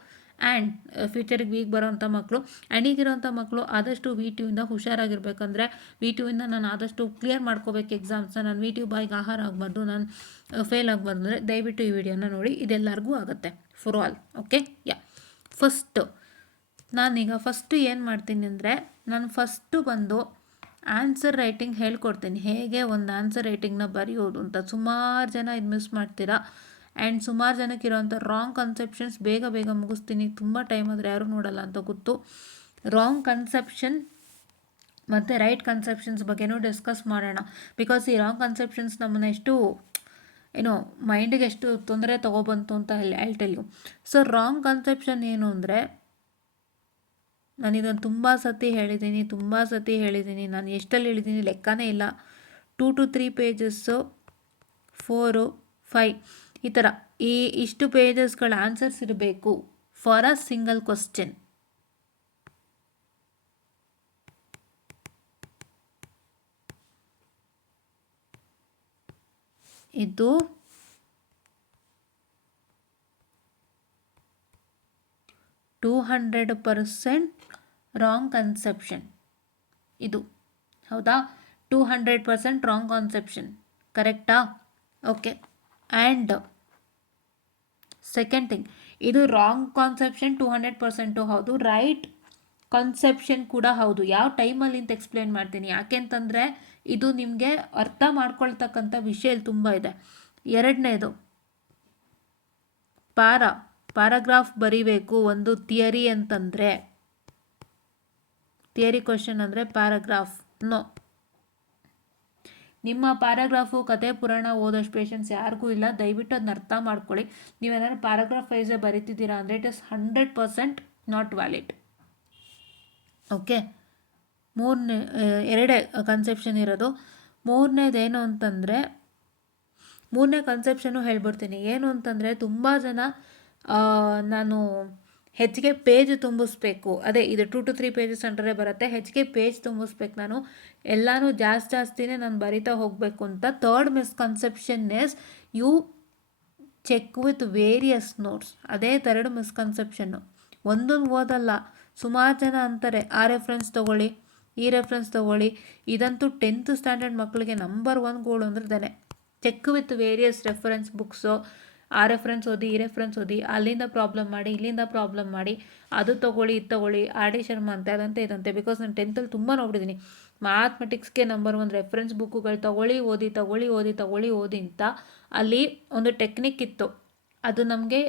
ಆ್ಯಂಡ್ ಫ್ಯೂಚರಿಗೆ ವೀಕ್ ಬರೋಂಥ ಮಕ್ಕಳು ಆ್ಯಂಡ್ ಈಗಿರೋಂಥ ಮಕ್ಕಳು ಆದಷ್ಟು ವಿ2ಇಂದ ಹುಷಾರಾಗಿರ್ಬೇಕಂದ್ರೆ ವಿ2ಇಂದ ನಾನು ಆದಷ್ಟು ಕ್ಲಿಯರ್ ಮಾಡ್ಕೋಬೇಕು ಎಕ್ಸಾಮ್ಸ್ನ. ನಾನು ವಿ2 ಬಾಯಿಗೆ ಆಹಾರ ಆಗಬಾರ್ದು, ನಾನು ಫೇಲ್ ಆಗಬಾರ್ದು ಅಂದರೆ ದಯವಿಟ್ಟು ಈ ವಿಡಿಯೋನ ನೋಡಿ. ಇದೆಲ್ಲರಿಗೂ ಆಗುತ್ತೆ ಫಾರ್ ಆಲ್. ಓಕೆ, ಯಾ. ನಾನೀಗ ಫಸ್ಟು ಏನು ಮಾಡ್ತೀನಿ ಅಂದರೆ ನಾನು ಫಸ್ಟು ಬಂದು ಆನ್ಸರ್ ರೈಟಿಂಗ್ ಹೇಳ್ಕೊಡ್ತೀನಿ, ಹೇಗೆ ಒಂದು ಆನ್ಸರ್ ರೈಟಿಂಗ್ನ ಬರೆಯೋದು ಅಂತ. ಸುಮಾರು ಜನ ಇದು ಮಿಸ್ ಮಾಡ್ತೀರಾ ಆ್ಯಂಡ್ ಸುಮಾರು ಜನಕ್ಕೆ ಇರೋವಂಥ ರಾಂಗ್ ಕನ್ಸೆಪ್ಷನ್ಸ್ ಬೇಗ ಬೇಗ ಮುಗಿಸ್ತೀನಿ. ತುಂಬ ಟೈಮ್ ಆದರೆ ಯಾರೂ ನೋಡಲ್ಲ ಅಂತ ಗೊತ್ತು. ರಾಂಗ್ ಕನ್ಸೆಪ್ಷನ್ ಮತ್ತು ರೈಟ್ ಕನ್ಸೆಪ್ಷನ್ಸ್ ಬಗ್ಗೆನೂ ಡಿಸ್ಕಸ್ ಮಾಡೋಣ. ಬಿಕಾಸ್ ಈ ರಾಂಗ್ ಕನ್ಸೆಪ್ಷನ್ಸ್ ನಮ್ಮನ್ನು ಎಷ್ಟು ಮೈಂಡಿಗೆ ಎಷ್ಟು ತೊಂದರೆ ತೊಗೊಬಂತು ಅಂತ tell you. So wrong conception ಏನು ಅಂದರೆ, ನಾನು ಇದನ್ನು ತುಂಬ ಸತಿ ಹೇಳಿದ್ದೀನಿ. ನಾನು ಎಷ್ಟಲ್ಲಿ ಹೇಳಿದ್ದೀನಿ ಲೆಕ್ಕನೇ ಇಲ್ಲ. 2 to 3 ಪೇಜಸ್ಸು, 4, 5 ಈ ಥರ ಇಷ್ಟು ಪೇಜಸ್ಗಳ ಆನ್ಸರ್ಸ್ ಇರಬೇಕು ಫಾರ್ ಅ ಸಿಂಗಲ್ ಕ್ವಶ್ಚನ್. ಇದು 200% ರಾಂಗ್ ಕನ್ಸೆಪ್ಷನ್. ಇದು ಹೌದಾ? 200% ರಾಂಗ್ ಕಾನ್ಸೆಪ್ಷನ್, ಕರೆಕ್ಟಾ? ಓಕೆ. ಆ್ಯಂಡ್ ಸೆಕೆಂಡ್ ಥಿಂಗ್, ಇದು ರಾಂಗ್ ಕಾನ್ಸೆಪ್ಷನ್ 200% ಹೌದು, ರೈಟ್ ಕನ್ಸೆಪ್ಷನ್ ಕೂಡ ಹೌದು. ಯಾವ ಟೈಮಲ್ಲಿ ಅಂತ ಎಕ್ಸ್ಪ್ಲೇನ್ ಮಾಡ್ತೀನಿ. ಯಾಕೆಂತಂದರೆ ಇದು ನಿಮಗೆ ಅರ್ಥ ಮಾಡ್ಕೊಳ್ತಕ್ಕಂಥ ವಿಷಯ ತುಂಬ ಇದೆ. ಎರಡನೇದು, ಪ್ಯಾರಾಗ್ರಾಫ್ ಬರಿಬೇಕು ಒಂದು ಥಿಯರಿ ಅಂತಂದರೆ, ಥಿಯರಿ ಕ್ವಶನ್ ಅಂದರೆ ಪ್ಯಾರಾಗ್ರಾಫ್. ನಿಮ್ಮ ಪ್ಯಾರಾಗ್ರಾಫು ಕತೆ ಪುರಾಣ ಓದೋಷ್ಟು ಪೇಷನ್ಸ್ ಯಾರಿಗೂ ಇಲ್ಲ. ದಯವಿಟ್ಟು ಅದನ್ನ ಅರ್ಥ ಮಾಡ್ಕೊಳ್ಳಿ. ನೀವೇನಾದ್ರು ಪ್ಯಾರಾಗ್ರಾಫ್ ವೈಸೇ ಬರೀತಿದ್ದೀರಾ ಅಂದರೆ it is 100% not valid. Okay, ಎರಡೇ ಕನ್ಸೆಪ್ಷನ್ ಇರೋದು. ಮೂರನೇದೇನು ಅಂತಂದರೆ, ಮೂರನೇ ಕನ್ಸೆಪ್ಷನ್ನು ಹೇಳ್ಬಿಡ್ತೀನಿ. ಏನು ಅಂತಂದರೆ, ತುಂಬ ಜನ ನಾನು ಹೆಚ್ಚಿಗೆ ಪೇಜ್ ತುಂಬಿಸ್ಬೇಕು, ಅದೇ ಇದು 2 to 3 ಪೇಜಸ್ ಅಂತಾರೆ ಬರುತ್ತೆ, ಹೆಚ್ಚಿಗೆ ಪೇಜ್ ತುಂಬಿಸ್ಬೇಕು, ನಾನು ಎಲ್ಲನೂ ಜಾಸ್ತಿನೇ ನಾನು ಬರಿತಾ ಹೋಗಬೇಕು ಅಂತ. Third misconception is you check with various notes. ಅದೇ ಥರ್ಡ್ ಮಿಸ್ಕನ್ಸೆಪ್ಷನ್ನು. ಒಂದೊಂದು ಓದಲ್ಲ. ಸುಮಾರು ಜನ ಅಂತಾರೆ ಆ ರೆಫರೆನ್ಸ್ ತೊಗೊಳ್ಳಿ, ಈ ರೆಫರೆನ್ಸ್ ತೊಗೊಳ್ಳಿ. ಇದಂತೂ 10th ಸ್ಟ್ಯಾಂಡರ್ಡ್ ಮಕ್ಕಳಿಗೆ ನಂಬರ್ 1 ಗೋಳು ಅಂದ್ರೆ check with various reference books. ಆ ರೆಫರೆನ್ಸ್ ಓದಿ, ಈ ರೆಫರೆನ್ಸ್ ಓದಿ, ಅಲ್ಲಿಂದ ಪ್ರಾಬ್ಲಮ್ ಮಾಡಿ, ಇಲ್ಲಿಂದ ಪ್ರಾಬ್ಲಮ್ ಮಾಡಿ, ಅದು ತೊಗೊಳ್ಳಿ, ಇದು ತೊಗೊಳ್ಳಿ, ಆರ್ ಡಿ ಶರ್ಮಾ ಅಂತ ಅದಂತೆ ಇದಂತೆ. ಬಿಕಾಸ್ ನಾನು 10th ತುಂಬ ನೋಡಿದ್ದೀನಿ. ಮ್ಯಾಥಮೆಟಿಕ್ಸ್ಗೆ ನಂಬರ್ 1 ರೆಫರೆನ್ಸ್ ಬುಕ್ಕುಗಳು ತೊಗೊಳ್ಳಿ ಓದಿ ಅಂತ. ಅಲ್ಲಿ ಒಂದು ಟೆಕ್ನಿಕ್ ಇತ್ತು, ಅದು ನಮಗೆ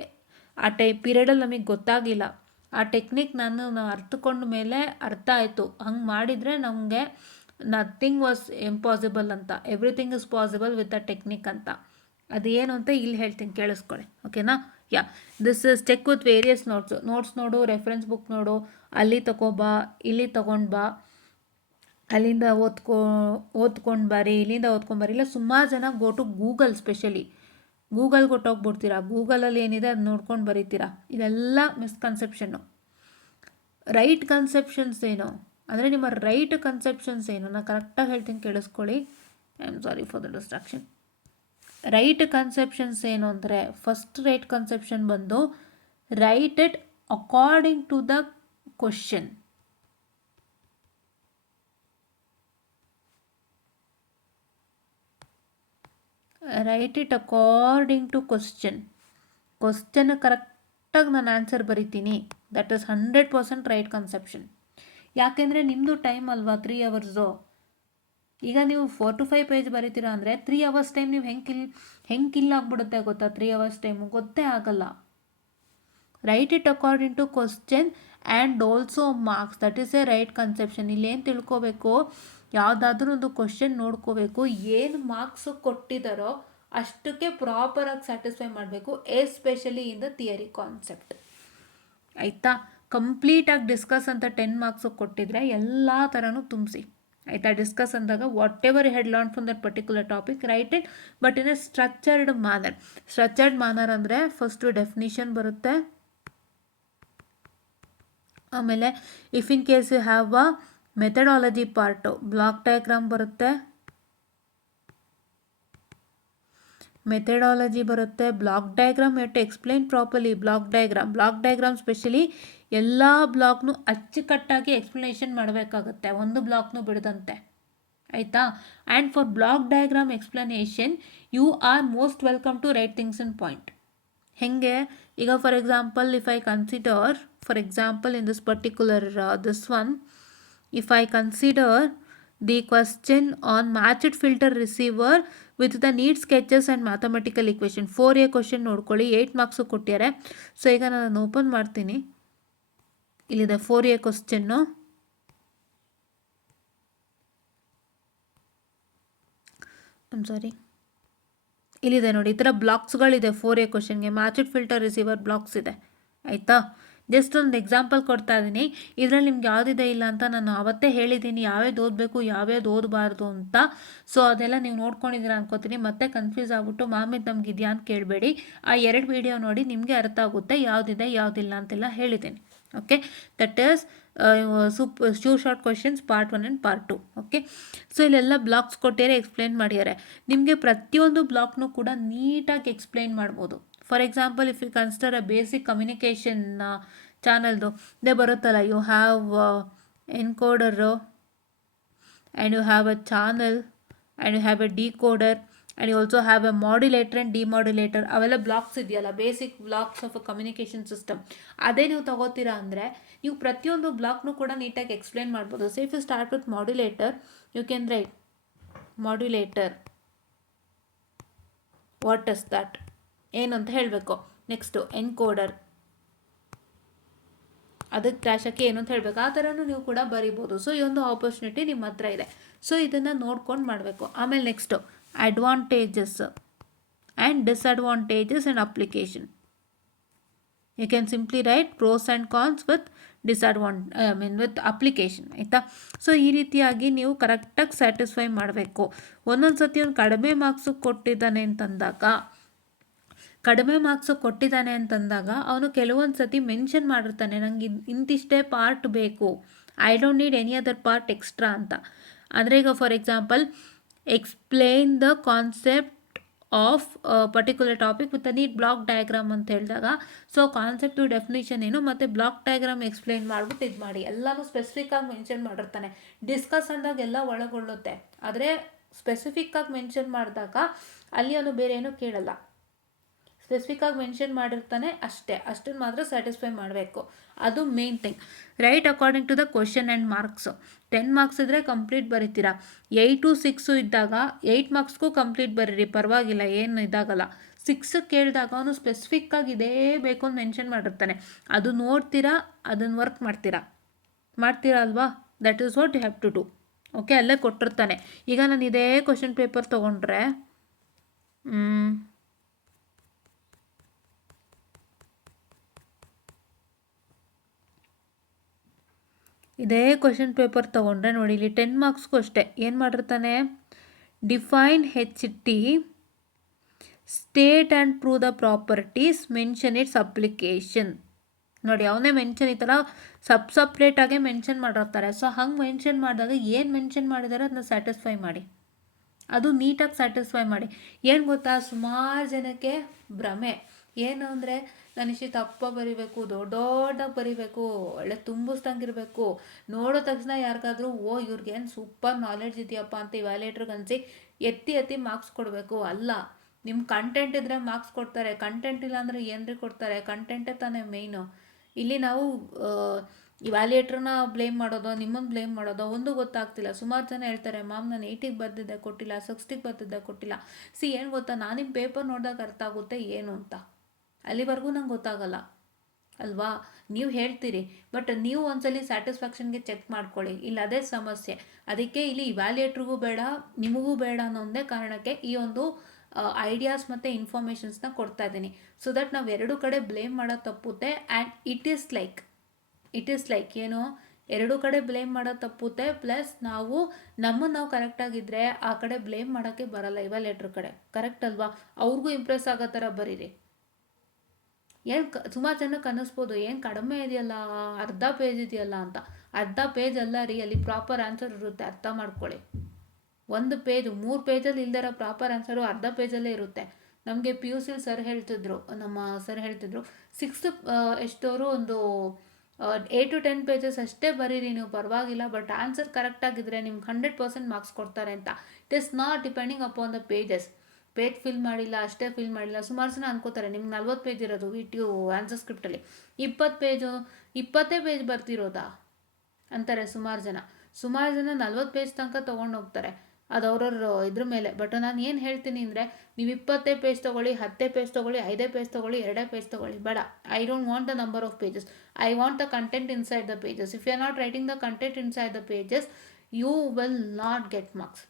ಆ ಪೀರಿಯಡಲ್ಲಿ ನಮಗೆ ಗೊತ್ತಾಗಿಲ್ಲ. ಆ ಟೆಕ್ನಿಕ್ ನಾನು ಅರ್ಥಕೊಂಡ ಮೇಲೆ ಅರ್ಥ ಆಯಿತು. ಹಂಗೆ ಮಾಡಿದರೆ ನಮಗೆ ನಥಿಂಗ್ ವಾಸ್ ಇಂಪಾಸಿಬಲ್ ಅಂತ, everything is possible with a technique ಅಂತ. ಅದೇನು ಅಂತ ಇಲ್ಲಿ ಹೇಳ್ತೀನಿ, ಕೇಳಿಸ್ಕೊಳ್ಳಿ. ಓಕೆನಾ? Yeah, this is check with various notes ನೋಡು, ರೆಫರೆನ್ಸ್ ಬುಕ್ ನೋಡು, ಅಲ್ಲಿ ತಗೋಬಾ, ಇಲ್ಲಿ ತೊಗೊಂಡು ಬಾ, ಅಲ್ಲಿಂದ ಓದ್ಕೊಂಡು ಬಾರಿ, ಇಲ್ಲಿಂದ ಓದ್ಕೊಂಬರಿ. ಇಲ್ಲ ಸುಮಾರು ಜನ ಗೋ ಟು ಗೂಗಲ್, ಸ್ಪೆಷಲಿ ಗೂಗಲ್ಗೆ ಹೊಟ್ಟೋಗ್ಬಿಡ್ತೀರಾ. ಗೂಗಲಲ್ಲಿ ಏನಿದೆ ಅದು ನೋಡ್ಕೊಂಡು ಬರೀತೀರಾ. ಇದೆಲ್ಲ ಮಿಸ್ಕನ್ಸೆಪ್ಷನ್ನು. ರೈಟ್ ಕನ್ಸೆಪ್ಷನ್ಸ್ ಏನು ಅಂದರೆ, ನಿಮ್ಮ ರೈಟ್ ಕನ್ಸೆಪ್ಷನ್ಸ್ ಏನು? ನಾನು ಕರೆಕ್ಟಾಗಿ ಹೇಳ್ತೀನಿ, ಕೇಳಿಸ್ಕೊಳ್ಳಿ. I am sorry for the distraction. Right conceptions ಏನು ಅಂದರೆ, ಫಸ್ಟ್ ರೈಟ್ ಕನ್ಸೆಪ್ಷನ್ ಬಂದು write it according to the question. Write it according to question ಕರೆಕ್ಟಾಗಿ ನಾನು ಆನ್ಸರ್ ಬರಿತೀನಿ. That is 100% right conception. ಯಾಕೆಂದರೆ ನಿಮ್ಮದು ಟೈಮ್ ಅಲ್ವಾ 3 hours. ಈಗ ನೀವು 4 to 5 ಪೇಜ್ ಬರೀತೀರಾ ಅಂದರೆ 3 hours ಟೈಮ್ ನೀವು ಹೆಂಗೆ ಕಿಲ್ ಆಗಿಬಿಡುತ್ತೆ ಗೊತ್ತಾ? 3 hours ಟೈಮು ಗೊತ್ತೇ ಆಗಲ್ಲ. Write it according to question and also marks. That is a right conception. ಇಲ್ಲೇನು ತಿಳ್ಕೋಬೇಕು, ಯಾವುದಾದ್ರೂ ಒಂದು ಕ್ವಶನ್ ನೋಡ್ಕೋಬೇಕು, ಏನು ಮಾರ್ಕ್ಸು ಕೊಟ್ಟಿದ್ದಾರೋ ಅಷ್ಟಕ್ಕೆ ಪ್ರಾಪರಾಗಿ ಸ್ಯಾಟಿಸ್ಫೈ ಮಾಡಬೇಕು, especially in the theory concept. ಆಯಿತಾ? ಕಂಪ್ಲೀಟಾಗಿ ಡಿಸ್ಕಸ್ ಅಂತ 10 ಮಾರ್ಕ್ಸು ಕೊಟ್ಟಿದ್ರೆ ಎಲ್ಲ ಥರನೂ ತುಂಬಿಸಿ. ಆಯಿತಾ? ಡಿಸ್ಕಸ್ ಅಂದಾಗ whatever had learn from that particular topic, write it but in a structured manner. Structured manner ಅಂದರೆ ಫಸ್ಟು ಡೆಫಿನಿಷನ್ ಬರುತ್ತೆ, ಆಮೇಲೆ if in case you have a methodology part, block diagram ಬರುತ್ತೆ, ಮೆಥಡಾಲಜಿ ಬರುತ್ತೆ, block diagram to explain properly. Block diagram specially ಎಲ್ಲ ಬ್ಲಾಕ್ನು ಅಚ್ಚುಕಟ್ಟಾಗಿ explanation ಮಾಡಬೇಕಾಗುತ್ತೆ, ಒಂದು ಬ್ಲಾಕ್ನು ಬಿಡದಂತೆ, ಆಯಿತಾ. And for block diagram explanation you are most welcome to write things in point. ಹೆಂಗೆ ಈಗ for example if I consider for example in this particular this one, if I consider the question on matched filter receiver with the need sketches and mathematical equation 4A question ನೋಡ್ಕೊಳ್ಳಿ, 8 marks ಕೊಟ್ಟಿದ್ದಾರೆ. So ಈಗ ನಾನು open ಮಾಡ್ತೀನಿ, ಇಲ್ಲಿದೆ 4A question. ಸಾರಿ, ಇಲ್ಲಿದೆ ನೋಡಿ, ಈ ಥರ ಬ್ಲಾಕ್ಸ್ಗಳಿದೆ 4A ಕ್ವಶನ್ಗೆ, ಮ್ಯಾಚ್ಡ್ ಫಿಲ್ಟರ್ ರಿಸೀವರ್ ಬ್ಲಾಕ್ಸ್ ಇದೆ, ಆಯಿತಾ. ಜಸ್ಟ್ ಒಂದು ಎಕ್ಸಾಂಪಲ್ ಕೊಡ್ತಾ ಇದ್ದೀನಿ. ಇದರಲ್ಲಿ ನಿಮ್ಗೆ ಯಾವುದಿದೆ ಇಲ್ಲ ಅಂತ ನಾನು ಅವತ್ತೇ ಹೇಳಿದ್ದೀನಿ, ಯಾವ್ಯಾವ್ದು ಓದಬೇಕು ಯಾವ್ಯಾವ್ದು ಓದಬಾರ್ದು ಅಂತ. ಸೊ ಅದೆಲ್ಲ ನೀವು ನೋಡ್ಕೊಂಡಿದ್ದೀರಾ ಅನ್ಕೋತೀನಿ. ಮತ್ತೆ ಕನ್ಫ್ಯೂಸ್ ಆಗ್ಬಿಟ್ಟು ಮ್ಯಾಮ್ ಇದು ನಮ್ಗೆ ಇದೆಯಾ ಅಂತ ಕೇಳಬೇಡಿ. ಆ 2 ವಿಡಿಯೋ ನೋಡಿ ನಿಮಗೆ ಅರ್ಥ ಆಗುತ್ತೆ ಯಾವುದಿದೆ ಯಾವುದಿಲ್ಲ ಅಂತೆಲ್ಲ ಹೇಳಿದ್ದೀನಿ. Okay, that is short questions part 1 and part 2. Okay, so ಇಲ್ಲೆಲ್ಲ ಬ್ಲಾಕ್ಸ್ ಕೊಟ್ಟಿದ್ದಾರೆ, ಎಕ್ಸ್ಪ್ಲೇನ್ ಮಾಡಿದ್ದಾರೆ. ನಿಮಗೆ ಪ್ರತಿಯೊಂದು ಬ್ಲಾಕ್ನು ಕೂಡ ನೀಟಾಗಿ ಎಕ್ಸ್ಪ್ಲೇನ್ ಮಾಡ್ಬೋದು. For example if you consider a basic communication ಚಾನಲ್ದು ಇದೇ ಬರುತ್ತಲ್ಲ, you have encoder and you have a channel and you have a decoder and you also have a modulator and demodulator. ಅವೆಲ್ಲ ಬ್ಲಾಕ್ಸ್ ಇದೆಯಲ್ಲ, basic blocks of a communication system. ಅದೇ ನೀವು ತಗೋತೀರಾ ಅಂದರೆ ನೀವು ಪ್ರತಿಯೊಂದು ಬ್ಲಾಕ್ನು ಕೂಡ ನೀಟಾಗಿ ಎಕ್ಸ್ಪ್ಲೇನ್ ಮಾಡ್ಬೋದು. So if you start with modulator, you can write modulator, what is that, ಏನು ಅಂತ ಹೇಳಬೇಕು. ನೆಕ್ಸ್ಟು ಎನ್ಕೋಡರ್, ಅದಕ್ಕೆ ಕ್ಯಾಶಕ್ಕೆ ಏನು ಅಂತ ಹೇಳಬೇಕು. ಆ ಥರನೂ ನೀವು ಕೂಡ ಬರಿಬೋದು. ಸೊ ಈ ಒಂದು ಆಪರ್ಚುನಿಟಿ ನಿಮ್ಮ ಹತ್ರ ಇದೆ. ಸೊ ಇದನ್ನು ನೋಡ್ಕೊಂಡು ಮಾಡಬೇಕು. ಆಮೇಲೆ next advantages and disadvantages and application. You can simply write pros and cons with with application, ಆಯಿತಾ. ಸೊ ಈ ರೀತಿಯಾಗಿ ನೀವು ಕರೆಕ್ಟಾಗಿ ಸ್ಯಾಟಿಸ್ಫೈ ಮಾಡಬೇಕು. ಒಂದೊಂದು ಸತಿ ಒಂದು ಕಡಿಮೆ ಮಾರ್ಕ್ಸು ಕೊಟ್ಟಿದ್ದಾನೆ ಅಂತಂದಾಗ ಅವನು ಕೆಲವೊಂದು ಸತಿ ಮೆನ್ಷನ್ ಮಾಡಿರ್ತಾನೆ, ನಂಗೆ ಇಂತಿಷ್ಟೇ ಪಾರ್ಟ್ ಬೇಕು, I don't need any other part extra ಅಂತ. ಅಂದರೆ ಈಗ for example explain the concept of particular topic with need block diagram ಅಂತ ಹೇಳಿದಾಗ, ಸೊ ಕಾನ್ಸೆಪ್ಟು ಡೆಫಿನೇಷನ್ ಏನು ಮತ್ತು ಬ್ಲಾಕ್ ಡಯಾಗ್ರಾಮ್ ಎಕ್ಸ್ಪ್ಲೇನ್ ಮಾಡಿಬಿಟ್ಟು ಇದು ಮಾಡಿ, ಎಲ್ಲನೂ ಸ್ಪೆಸಿಫಿಕ್ಕಾಗಿ ಮೆನ್ಷನ್ ಮಾಡಿರ್ತಾನೆ. ಡಿಸ್ಕಸ್ ಅಂದಾಗ ಎಲ್ಲ ಒಳಗೊಳ್ಳುತ್ತೆ, ಆದರೆ ಸ್ಪೆಸಿಫಿಕ್ಕಾಗಿ ಮೆನ್ಷನ್ ಮಾಡಿದಾಗ ಅಲ್ಲಿ ಅವನು ಬೇರೆ ಏನೂ ಕೇಳಲ್ಲ, ಸ್ಪೆಸಿಫಿಕ್ಕಾಗಿ ಮೆನ್ಷನ್ ಮಾಡಿರ್ತಾನೆ ಅಷ್ಟೇ. ಅಷ್ಟನ್ನು ಮಾತ್ರ ಸ್ಯಾಟಿಸ್ಫೈ ಮಾಡಬೇಕು, ಅದು main thing. Write according to the question and marks. 10 marks ಇದ್ದರೆ ಕಂಪ್ಲೀಟ್ ಬರೀತೀರಾ. 8 6 ಇದ್ದಾಗ 8 ಮಾರ್ಕ್ಸ್ಗೂ ಕಂಪ್ಲೀಟ್ ಬರೀರಿ, ಪರವಾಗಿಲ್ಲ, ಏನು ಇದಾಗಲ್ಲ. 6 ಕೇಳಿದಾಗ ಅವನು ಸ್ಪೆಸಿಫಿಕ್ಕಾಗಿ ಇದೇ ಬೇಕು ಅಂತ ಮೆನ್ಷನ್ ಮಾಡಿರ್ತಾನೆ, ಅದು ನೋಡ್ತೀರಾ, ಅದನ್ನು ವರ್ಕ್ ಮಾಡ್ತೀರಾ ಅಲ್ವಾ. That is what you have to do. Okay, ಅಲ್ಲೇ ಕೊಟ್ಟಿರ್ತಾನೆ. ಈಗ ನಾನು ಇದೇ ಕ್ವಶನ್ ಪೇಪರ್ ತೊಗೊಂಡ್ರೆ ನೋಡಿ, ಇಲ್ಲಿ 10 ಮಾರ್ಕ್ಸ್ಗೂ ಅಷ್ಟೇ ಏನು ಮಾಡಿರ್ತಾನೆ, define HT, state and prove the properties, mention its application. ನೋಡಿ, ಅವನೇ ಮೆನ್ಷನ್ ಈ ಥರ ಸಪ್ರೇಟಾಗೆ ಮೆನ್ಷನ್ ಮಾಡಿರ್ತಾರೆ. ಸೊ ಹಂಗೆ ಮೆನ್ಷನ್ ಮಾಡಿದಾಗ ಏನು ಮೆನ್ಷನ್ ಮಾಡಿದ್ದಾರೆ ಅದನ್ನ ಸ್ಯಾಟಿಸ್ಫೈ ಮಾಡಿ, ಅದು ನೀಟಾಗಿ ಸ್ಯಾಟಿಸ್ಫೈ ಮಾಡಿ. ಏನು ಗೊತ್ತಾ, ಸುಮಾರು ಜನಕ್ಕೆ ಭ್ರಮೆ ಏನು ಅಂದರೆ, ನಾನು ಇಷ್ಟು ತಪ್ಪ ಬರಿಬೇಕು, ದೊಡ್ಡದಾಗಿ ಬರಿಬೇಕು, ಒಳ್ಳೆ ತುಂಬಿಸ್ದಂಗಿರಬೇಕು, ನೋಡೋ ತಕ್ಷಣ ಯಾರಿಗಾದ್ರೂ ಇವ್ರಿಗೇನು ಸೂಪರ್ ನಾಲೆಡ್ಜ್ ಇದೆಯಪ್ಪ ಅಂತ ಇವ್ಯಾಲ್ಯೂಯೇಟ್ರಿಗೆ ಅನಿಸಿ ಎತ್ತಿ ಮಾರ್ಕ್ಸ್ ಕೊಡಬೇಕು. ಅಲ್ಲ, ನಿಮ್ಮ ಕಂಟೆಂಟ್ ಇದ್ದರೆ ಮಾರ್ಕ್ಸ್ ಕೊಡ್ತಾರೆ, ಕಂಟೆಂಟ್ ಇಲ್ಲ ಅಂದರೆ ಏನ್ರಿ ಕೊಡ್ತಾರೆ, ಕಂಟೆಂಟೇ ತಾನೇ ಮೇಯ್ನು. ಇಲ್ಲಿ ನಾವು ಇವ್ಯಾಲ್ಯೂಯೇಟ್ರನ್ನ ಬ್ಲೇಮ್ ಮಾಡೋದು, ನಿಮ್ಮನ್ನು ಬ್ಲೇಮ್ ಮಾಡೋದು ಒಂದು ಗೊತ್ತಾಗ್ತಿಲ್ಲ. ಸುಮಾರು ಜನ ಹೇಳ್ತಾರೆ, ಮ್ಯಾಮ್ ನಾನು 80ಗೆ ಬರ್ದಿದ್ದೆ ಕೊಟ್ಟಿಲ್ಲ, 60ಗೆ ಬರ್ದಿದ್ದೆ ಕೊಟ್ಟಿಲ್ಲ. ಏನು ಗೊತ್ತಾ, ನಾನು ನಿಮ್ಮ ಪೇಪರ್ ನೋಡಿದಾಗ ಅರ್ಥ ಆಗುತ್ತೆ ಏನು ಅಂತ, ಅಲ್ಲಿವರೆಗೂ ನಂಗೆ ಗೊತ್ತಾಗಲ್ಲ ಅಲ್ವಾ. ನೀವು ಹೇಳ್ತೀರಿ, ಬಟ್ ನೀವು ಒಂದ್ಸಲಿ ಸ್ಯಾಟಿಸ್ಫ್ಯಾಕ್ಷನ್ಗೆ ಚೆಕ್ ಮಾಡ್ಕೊಳ್ಳಿ, ಇಲ್ಲ ಅದೇ ಸಮಸ್ಯೆ. ಅದಕ್ಕೆ ಇಲ್ಲಿ ಇವ್ಯಾಲ್ಯೂಯೇಟ್ರಿಗೂ ಬೇಡ, ನಿಮಗೂ ಬೇಡ ಅನ್ನೋ ಒಂದೇ ಕಾರಣಕ್ಕೆ ಈ ಒಂದು ಐಡಿಯಾಸ್ ಮತ್ತು ಇನ್ಫಾರ್ಮೇಷನ್ಸ್ನ ಕೊಡ್ತಾ ಇದ್ದೀನಿ. ಸೊ ದಟ್ ನಾವು ಎರಡು ಕಡೆ ಬ್ಲೇಮ್ ಮಾಡೋದು ತಪ್ಪುತ್ತೆ. ಆ್ಯಂಡ್ ಇಟ್ ಈಸ್ ಲೈಕ್ ಏನು, ಎರಡೂ ಕಡೆ ಬ್ಲೇಮ್ ಮಾಡೋದು ತಪ್ಪುತ್ತೆ. ಪ್ಲಸ್ ನಾವು ಕರೆಕ್ಟಾಗಿದ್ದರೆ ಆ ಕಡೆ ಬ್ಲೇಮ್ ಮಾಡೋಕ್ಕೆ ಬರಲ್ಲ, ಇವ್ಯಾಲ್ಯೂಯೇಟ್ರ್ ಕಡೆ, ಕರೆಕ್ಟ್ ಅಲ್ವಾ. ಅವ್ರಿಗೂ ಇಂಪ್ರೆಸ್ ಆಗೋ ಥರ ಬರೀರಿ. ಏನು ಸುಮಾರು ಜನಕ್ಕೆ ಅನ್ನಿಸ್ಬೋದು, ಏನು ಕಡಿಮೆ ಇದೆಯಲ್ಲ, ಅರ್ಧ ಪೇಜ್ ಇದೆಯಲ್ಲ ಅಂತ. ಅರ್ಧ ಪೇಜ್ ಅಲ್ಲ ರೀ, ಅಲ್ಲಿ ಪ್ರಾಪರ್ ಆನ್ಸರ್ ಇರುತ್ತೆ, ಅರ್ಥ ಮಾಡ್ಕೊಳ್ಳಿ. 1 ಪೇಜ್ 3 ಪೇಜಲ್ಲಿ ಇಲ್ದಿರೋ ಪ್ರಾಪರ್ ಆನ್ಸರು ಅರ್ಧ ಪೇಜಲ್ಲೇ ಇರುತ್ತೆ. ನಮಗೆ ಪಿ ಯು ಸಿಲಿ ಸರ್ ಹೇಳ್ತಿದ್ರು, ನಮ್ಮ ಸರ್ ಹೇಳ್ತಿದ್ರು, ಸಿಕ್ಸ್ತ್ ಎಷ್ಟವರು ಒಂದು 8 to 10 ಪೇಜಸ್ ಅಷ್ಟೇ ಬರೀರಿ ನೀವು, ಪರವಾಗಿಲ್ಲ, ಬಟ್ ಆನ್ಸರ್ ಕರೆಕ್ಟಾಗಿದ್ದರೆ ನಿಮ್ಗೆ 100% ಮಾರ್ಕ್ಸ್ ಕೊಡ್ತಾರೆ ಅಂತ. It is not depending upon the pages. Page fill ಮಾಡಿಲ್ಲ, ಅಷ್ಟೇ ಫಿಲ್ ಮಾಡಿಲ್ಲ. ಸುಮಾರು ಜನ ಅನ್ಕೋತಾರೆ ನಿಮ್ಗೆ 40 ಪೇಜ್ ಇರೋದು ವಿಟಿಯು ಆನ್ಸರ್ ಸ್ಕ್ರಿಪ್ಟಲ್ಲಿ, 20 ಪೇಜ್ ಬರ್ತಿರೋದಾ ಅಂತಾರೆ ಸುಮಾರು ಜನ 40 ಪೇಜ್ ತನಕ ತೊಗೊಂಡು ಹೋಗ್ತಾರೆ. ಅದು ಅವ್ರವ್ರ ಇದ್ರ ಮೇಲೆ. ಬಟ್ ನಾನು ಏನು ಹೇಳ್ತೀನಿ ಅಂದರೆ, ನೀವು 20 ಪೇಜ್ ತೊಗೊಳ್ಳಿ, 10 ಪೇಜ್ ತೊಗೊಳ್ಳಿ, 5 ಪೇಜ್ ತೊಗೊಳ್ಳಿ, 2 ಪೇಜ್ ತೊಗೊಳ್ಳಿ, ಬೇಡ. I don't want the number of pages, I want the content inside the pages. If you are not writing the content inside the pages, you will not get marks.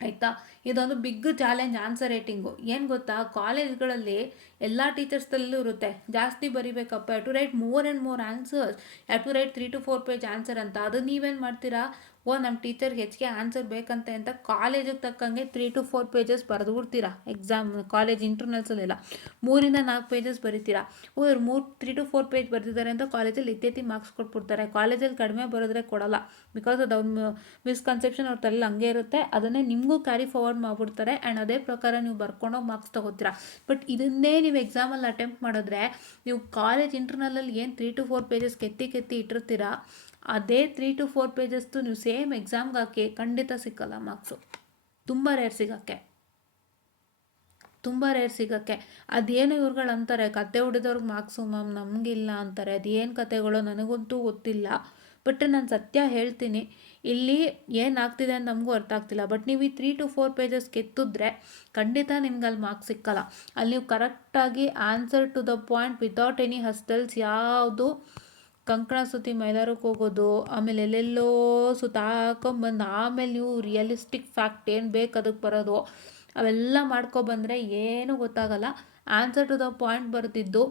ಆಯಿತಾ? ಇದೊಂದು big challenge answer writing. ಏನು ಗೊತ್ತಾ, ಕಾಲೇಜ್ಗಳಲ್ಲಿ ಎಲ್ಲ ಟೀಚರ್ಸ್ದಲ್ಲೂ ಇರುತ್ತೆ, ಜಾಸ್ತಿ ಬರಿಬೇಕಪ್ಪ, have to write more and more answers, have to write 3 to 4 page answer ಅಂತ. ಅದು ನೀವೇನು ಮಾಡ್ತೀರಾ, ನಮ್ಮ ಟೀಚರ್ಗೆ ಹೆಚ್ಚಿಗೆ ಆನ್ಸರ್ ಬೇಕಂತೆ ಅಂತ ಕಾಲೇಜಿಗೆ ತಕ್ಕಂಗೆ 3 to 4 ಪೇಜಸ್ ಬರೆದು ಬಿಡ್ತೀರಾ. ಎಕ್ಸಾಮ್ ಕಾಲೇಜ್ ಇಂಟರ್ನಲ್ಸಲ್ಲೆಲ್ಲ 3 to 4 ಪೇಜಸ್ ಬರೀತೀರಾ. ಇವ್ರು 3 to 4 ಪೇಜ್ ಬರೆದಿದ್ದಾರೆ ಅಂತ ಕಾಲೇಜಲ್ಲಿ ಇತ್ತೆತ್ತಿ ಮಾರ್ಕ್ಸ್ ಕೊಟ್ಬಿಡ್ತಾರೆ. ಕಾಲೇಜಲ್ಲಿ ಕಡಿಮೆ ಬರೆದ್ರೆ ಕೊಡಲ್ಲ, ಬಿಕಾಸ್ ಅದು ಅವ್ರ ಮಿಸ್ಕನ್ಸೆಪ್ಷನ್ ಅವ್ರ ತಲೆಯಲ್ಲಿ ಹಂಗೆ ಇರುತ್ತೆ. ಅದನ್ನೇ ನಿಮಗೂ ಕ್ಯಾರಿ ಫಾರ್ವರ್ಡ್ ಮಾಡಿಬಿಡ್ತಾರೆ, ಆ್ಯಂಡ್ ಅದೇ ಪ್ರಕಾರ ನೀವು ಬರ್ಕೊಂಡೋಗಿ ಮಾರ್ಕ್ಸ್ ತೊಗೋತೀರಾ. ಬಟ್ ಇದನ್ನೇ ನೀವು ಎಕ್ಸಾಮಲ್ಲಿ ಅಟೆಂಪ್ಟ್ ಮಾಡಿದ್ರೆ, ನೀವು ಕಾಲೇಜ್ ಇಂಟರ್ನಲಲ್ಲಿ ಏನು 3 to 4 ಪೇಜಸ್ ಕೆತ್ತಿ ಇಟ್ಟಿರ್ತೀರಾ, ಅದೇ 3 to 4 ಪೇಜಸ್ದು ನೀವು ಸೇಮ್ ಎಕ್ಸಾಮ್ಗೆ ಹಾಕಿ ಖಂಡಿತ ಸಿಕ್ಕಲ್ಲ ಮಾರ್ಕ್ಸು. ತುಂಬ ರೇರ್ ಸಿಗೋಕ್ಕೆ. ಅದೇನು ಇವ್ರುಗಳು ಅಂತಾರೆ, ಕತೆ ಹೊಡೆದವ್ರಿಗೆ ಮಾರ್ಕ್ಸು ಮ್ಯಾಮ್ ನಮಗಿಲ್ಲ ಅಂತಾರೆ. ಅದೇನು ಕತೆಗಳು ನನಗಂತೂ ಗೊತ್ತಿಲ್ಲ. ಬಟ್ ನಾನು ಸತ್ಯ ಹೇಳ್ತೀನಿ, ಇಲ್ಲಿ ಏನಾಗ್ತಿದೆ ಅಂತ ನಮಗೂ ಅರ್ಥ ಆಗ್ತಿಲ್ಲ. ಬಟ್ ನೀವು ಈ 3 to 4 ಪೇಜಸ್ ಕೆತ್ತಿದ್ರೆ ಖಂಡಿತ ನಿಮ್ಗೆ ಅಲ್ಲಿ ಮಾರ್ಕ್ಸ್ ಸಿಕ್ಕಲ್ಲ. ಅಲ್ಲಿ ನೀವು ಕರೆಕ್ಟಾಗಿ answer to the point without any hassles, ಯಾವುದು ಕಂಕಣ ಸುತ್ತಿ ಮೈದಾರಕ್ಕೆ ಹೋಗೋದು, ಆಮೇಲೆ ಎಲ್ಲೆಲ್ಲೋ ಸುತ್ತಾಕೊಂಬಂದು ಆಮೇಲೆ ನೀವು ರಿಯಲಿಸ್ಟಿಕ್ ಫ್ಯಾಕ್ಟ್ ಏನು ಬೇಕು ಅದಕ್ಕೆ ಬರೋದು, ಅವೆಲ್ಲ ಮಾಡ್ಕೊಬಂದರೆ ಏನೂ ಗೊತ್ತಾಗಲ್ಲ. ಆನ್ಸರ್ ಟು ದ ಪಾಯಿಂಟ್ ಬರ್ತಿದ್ದು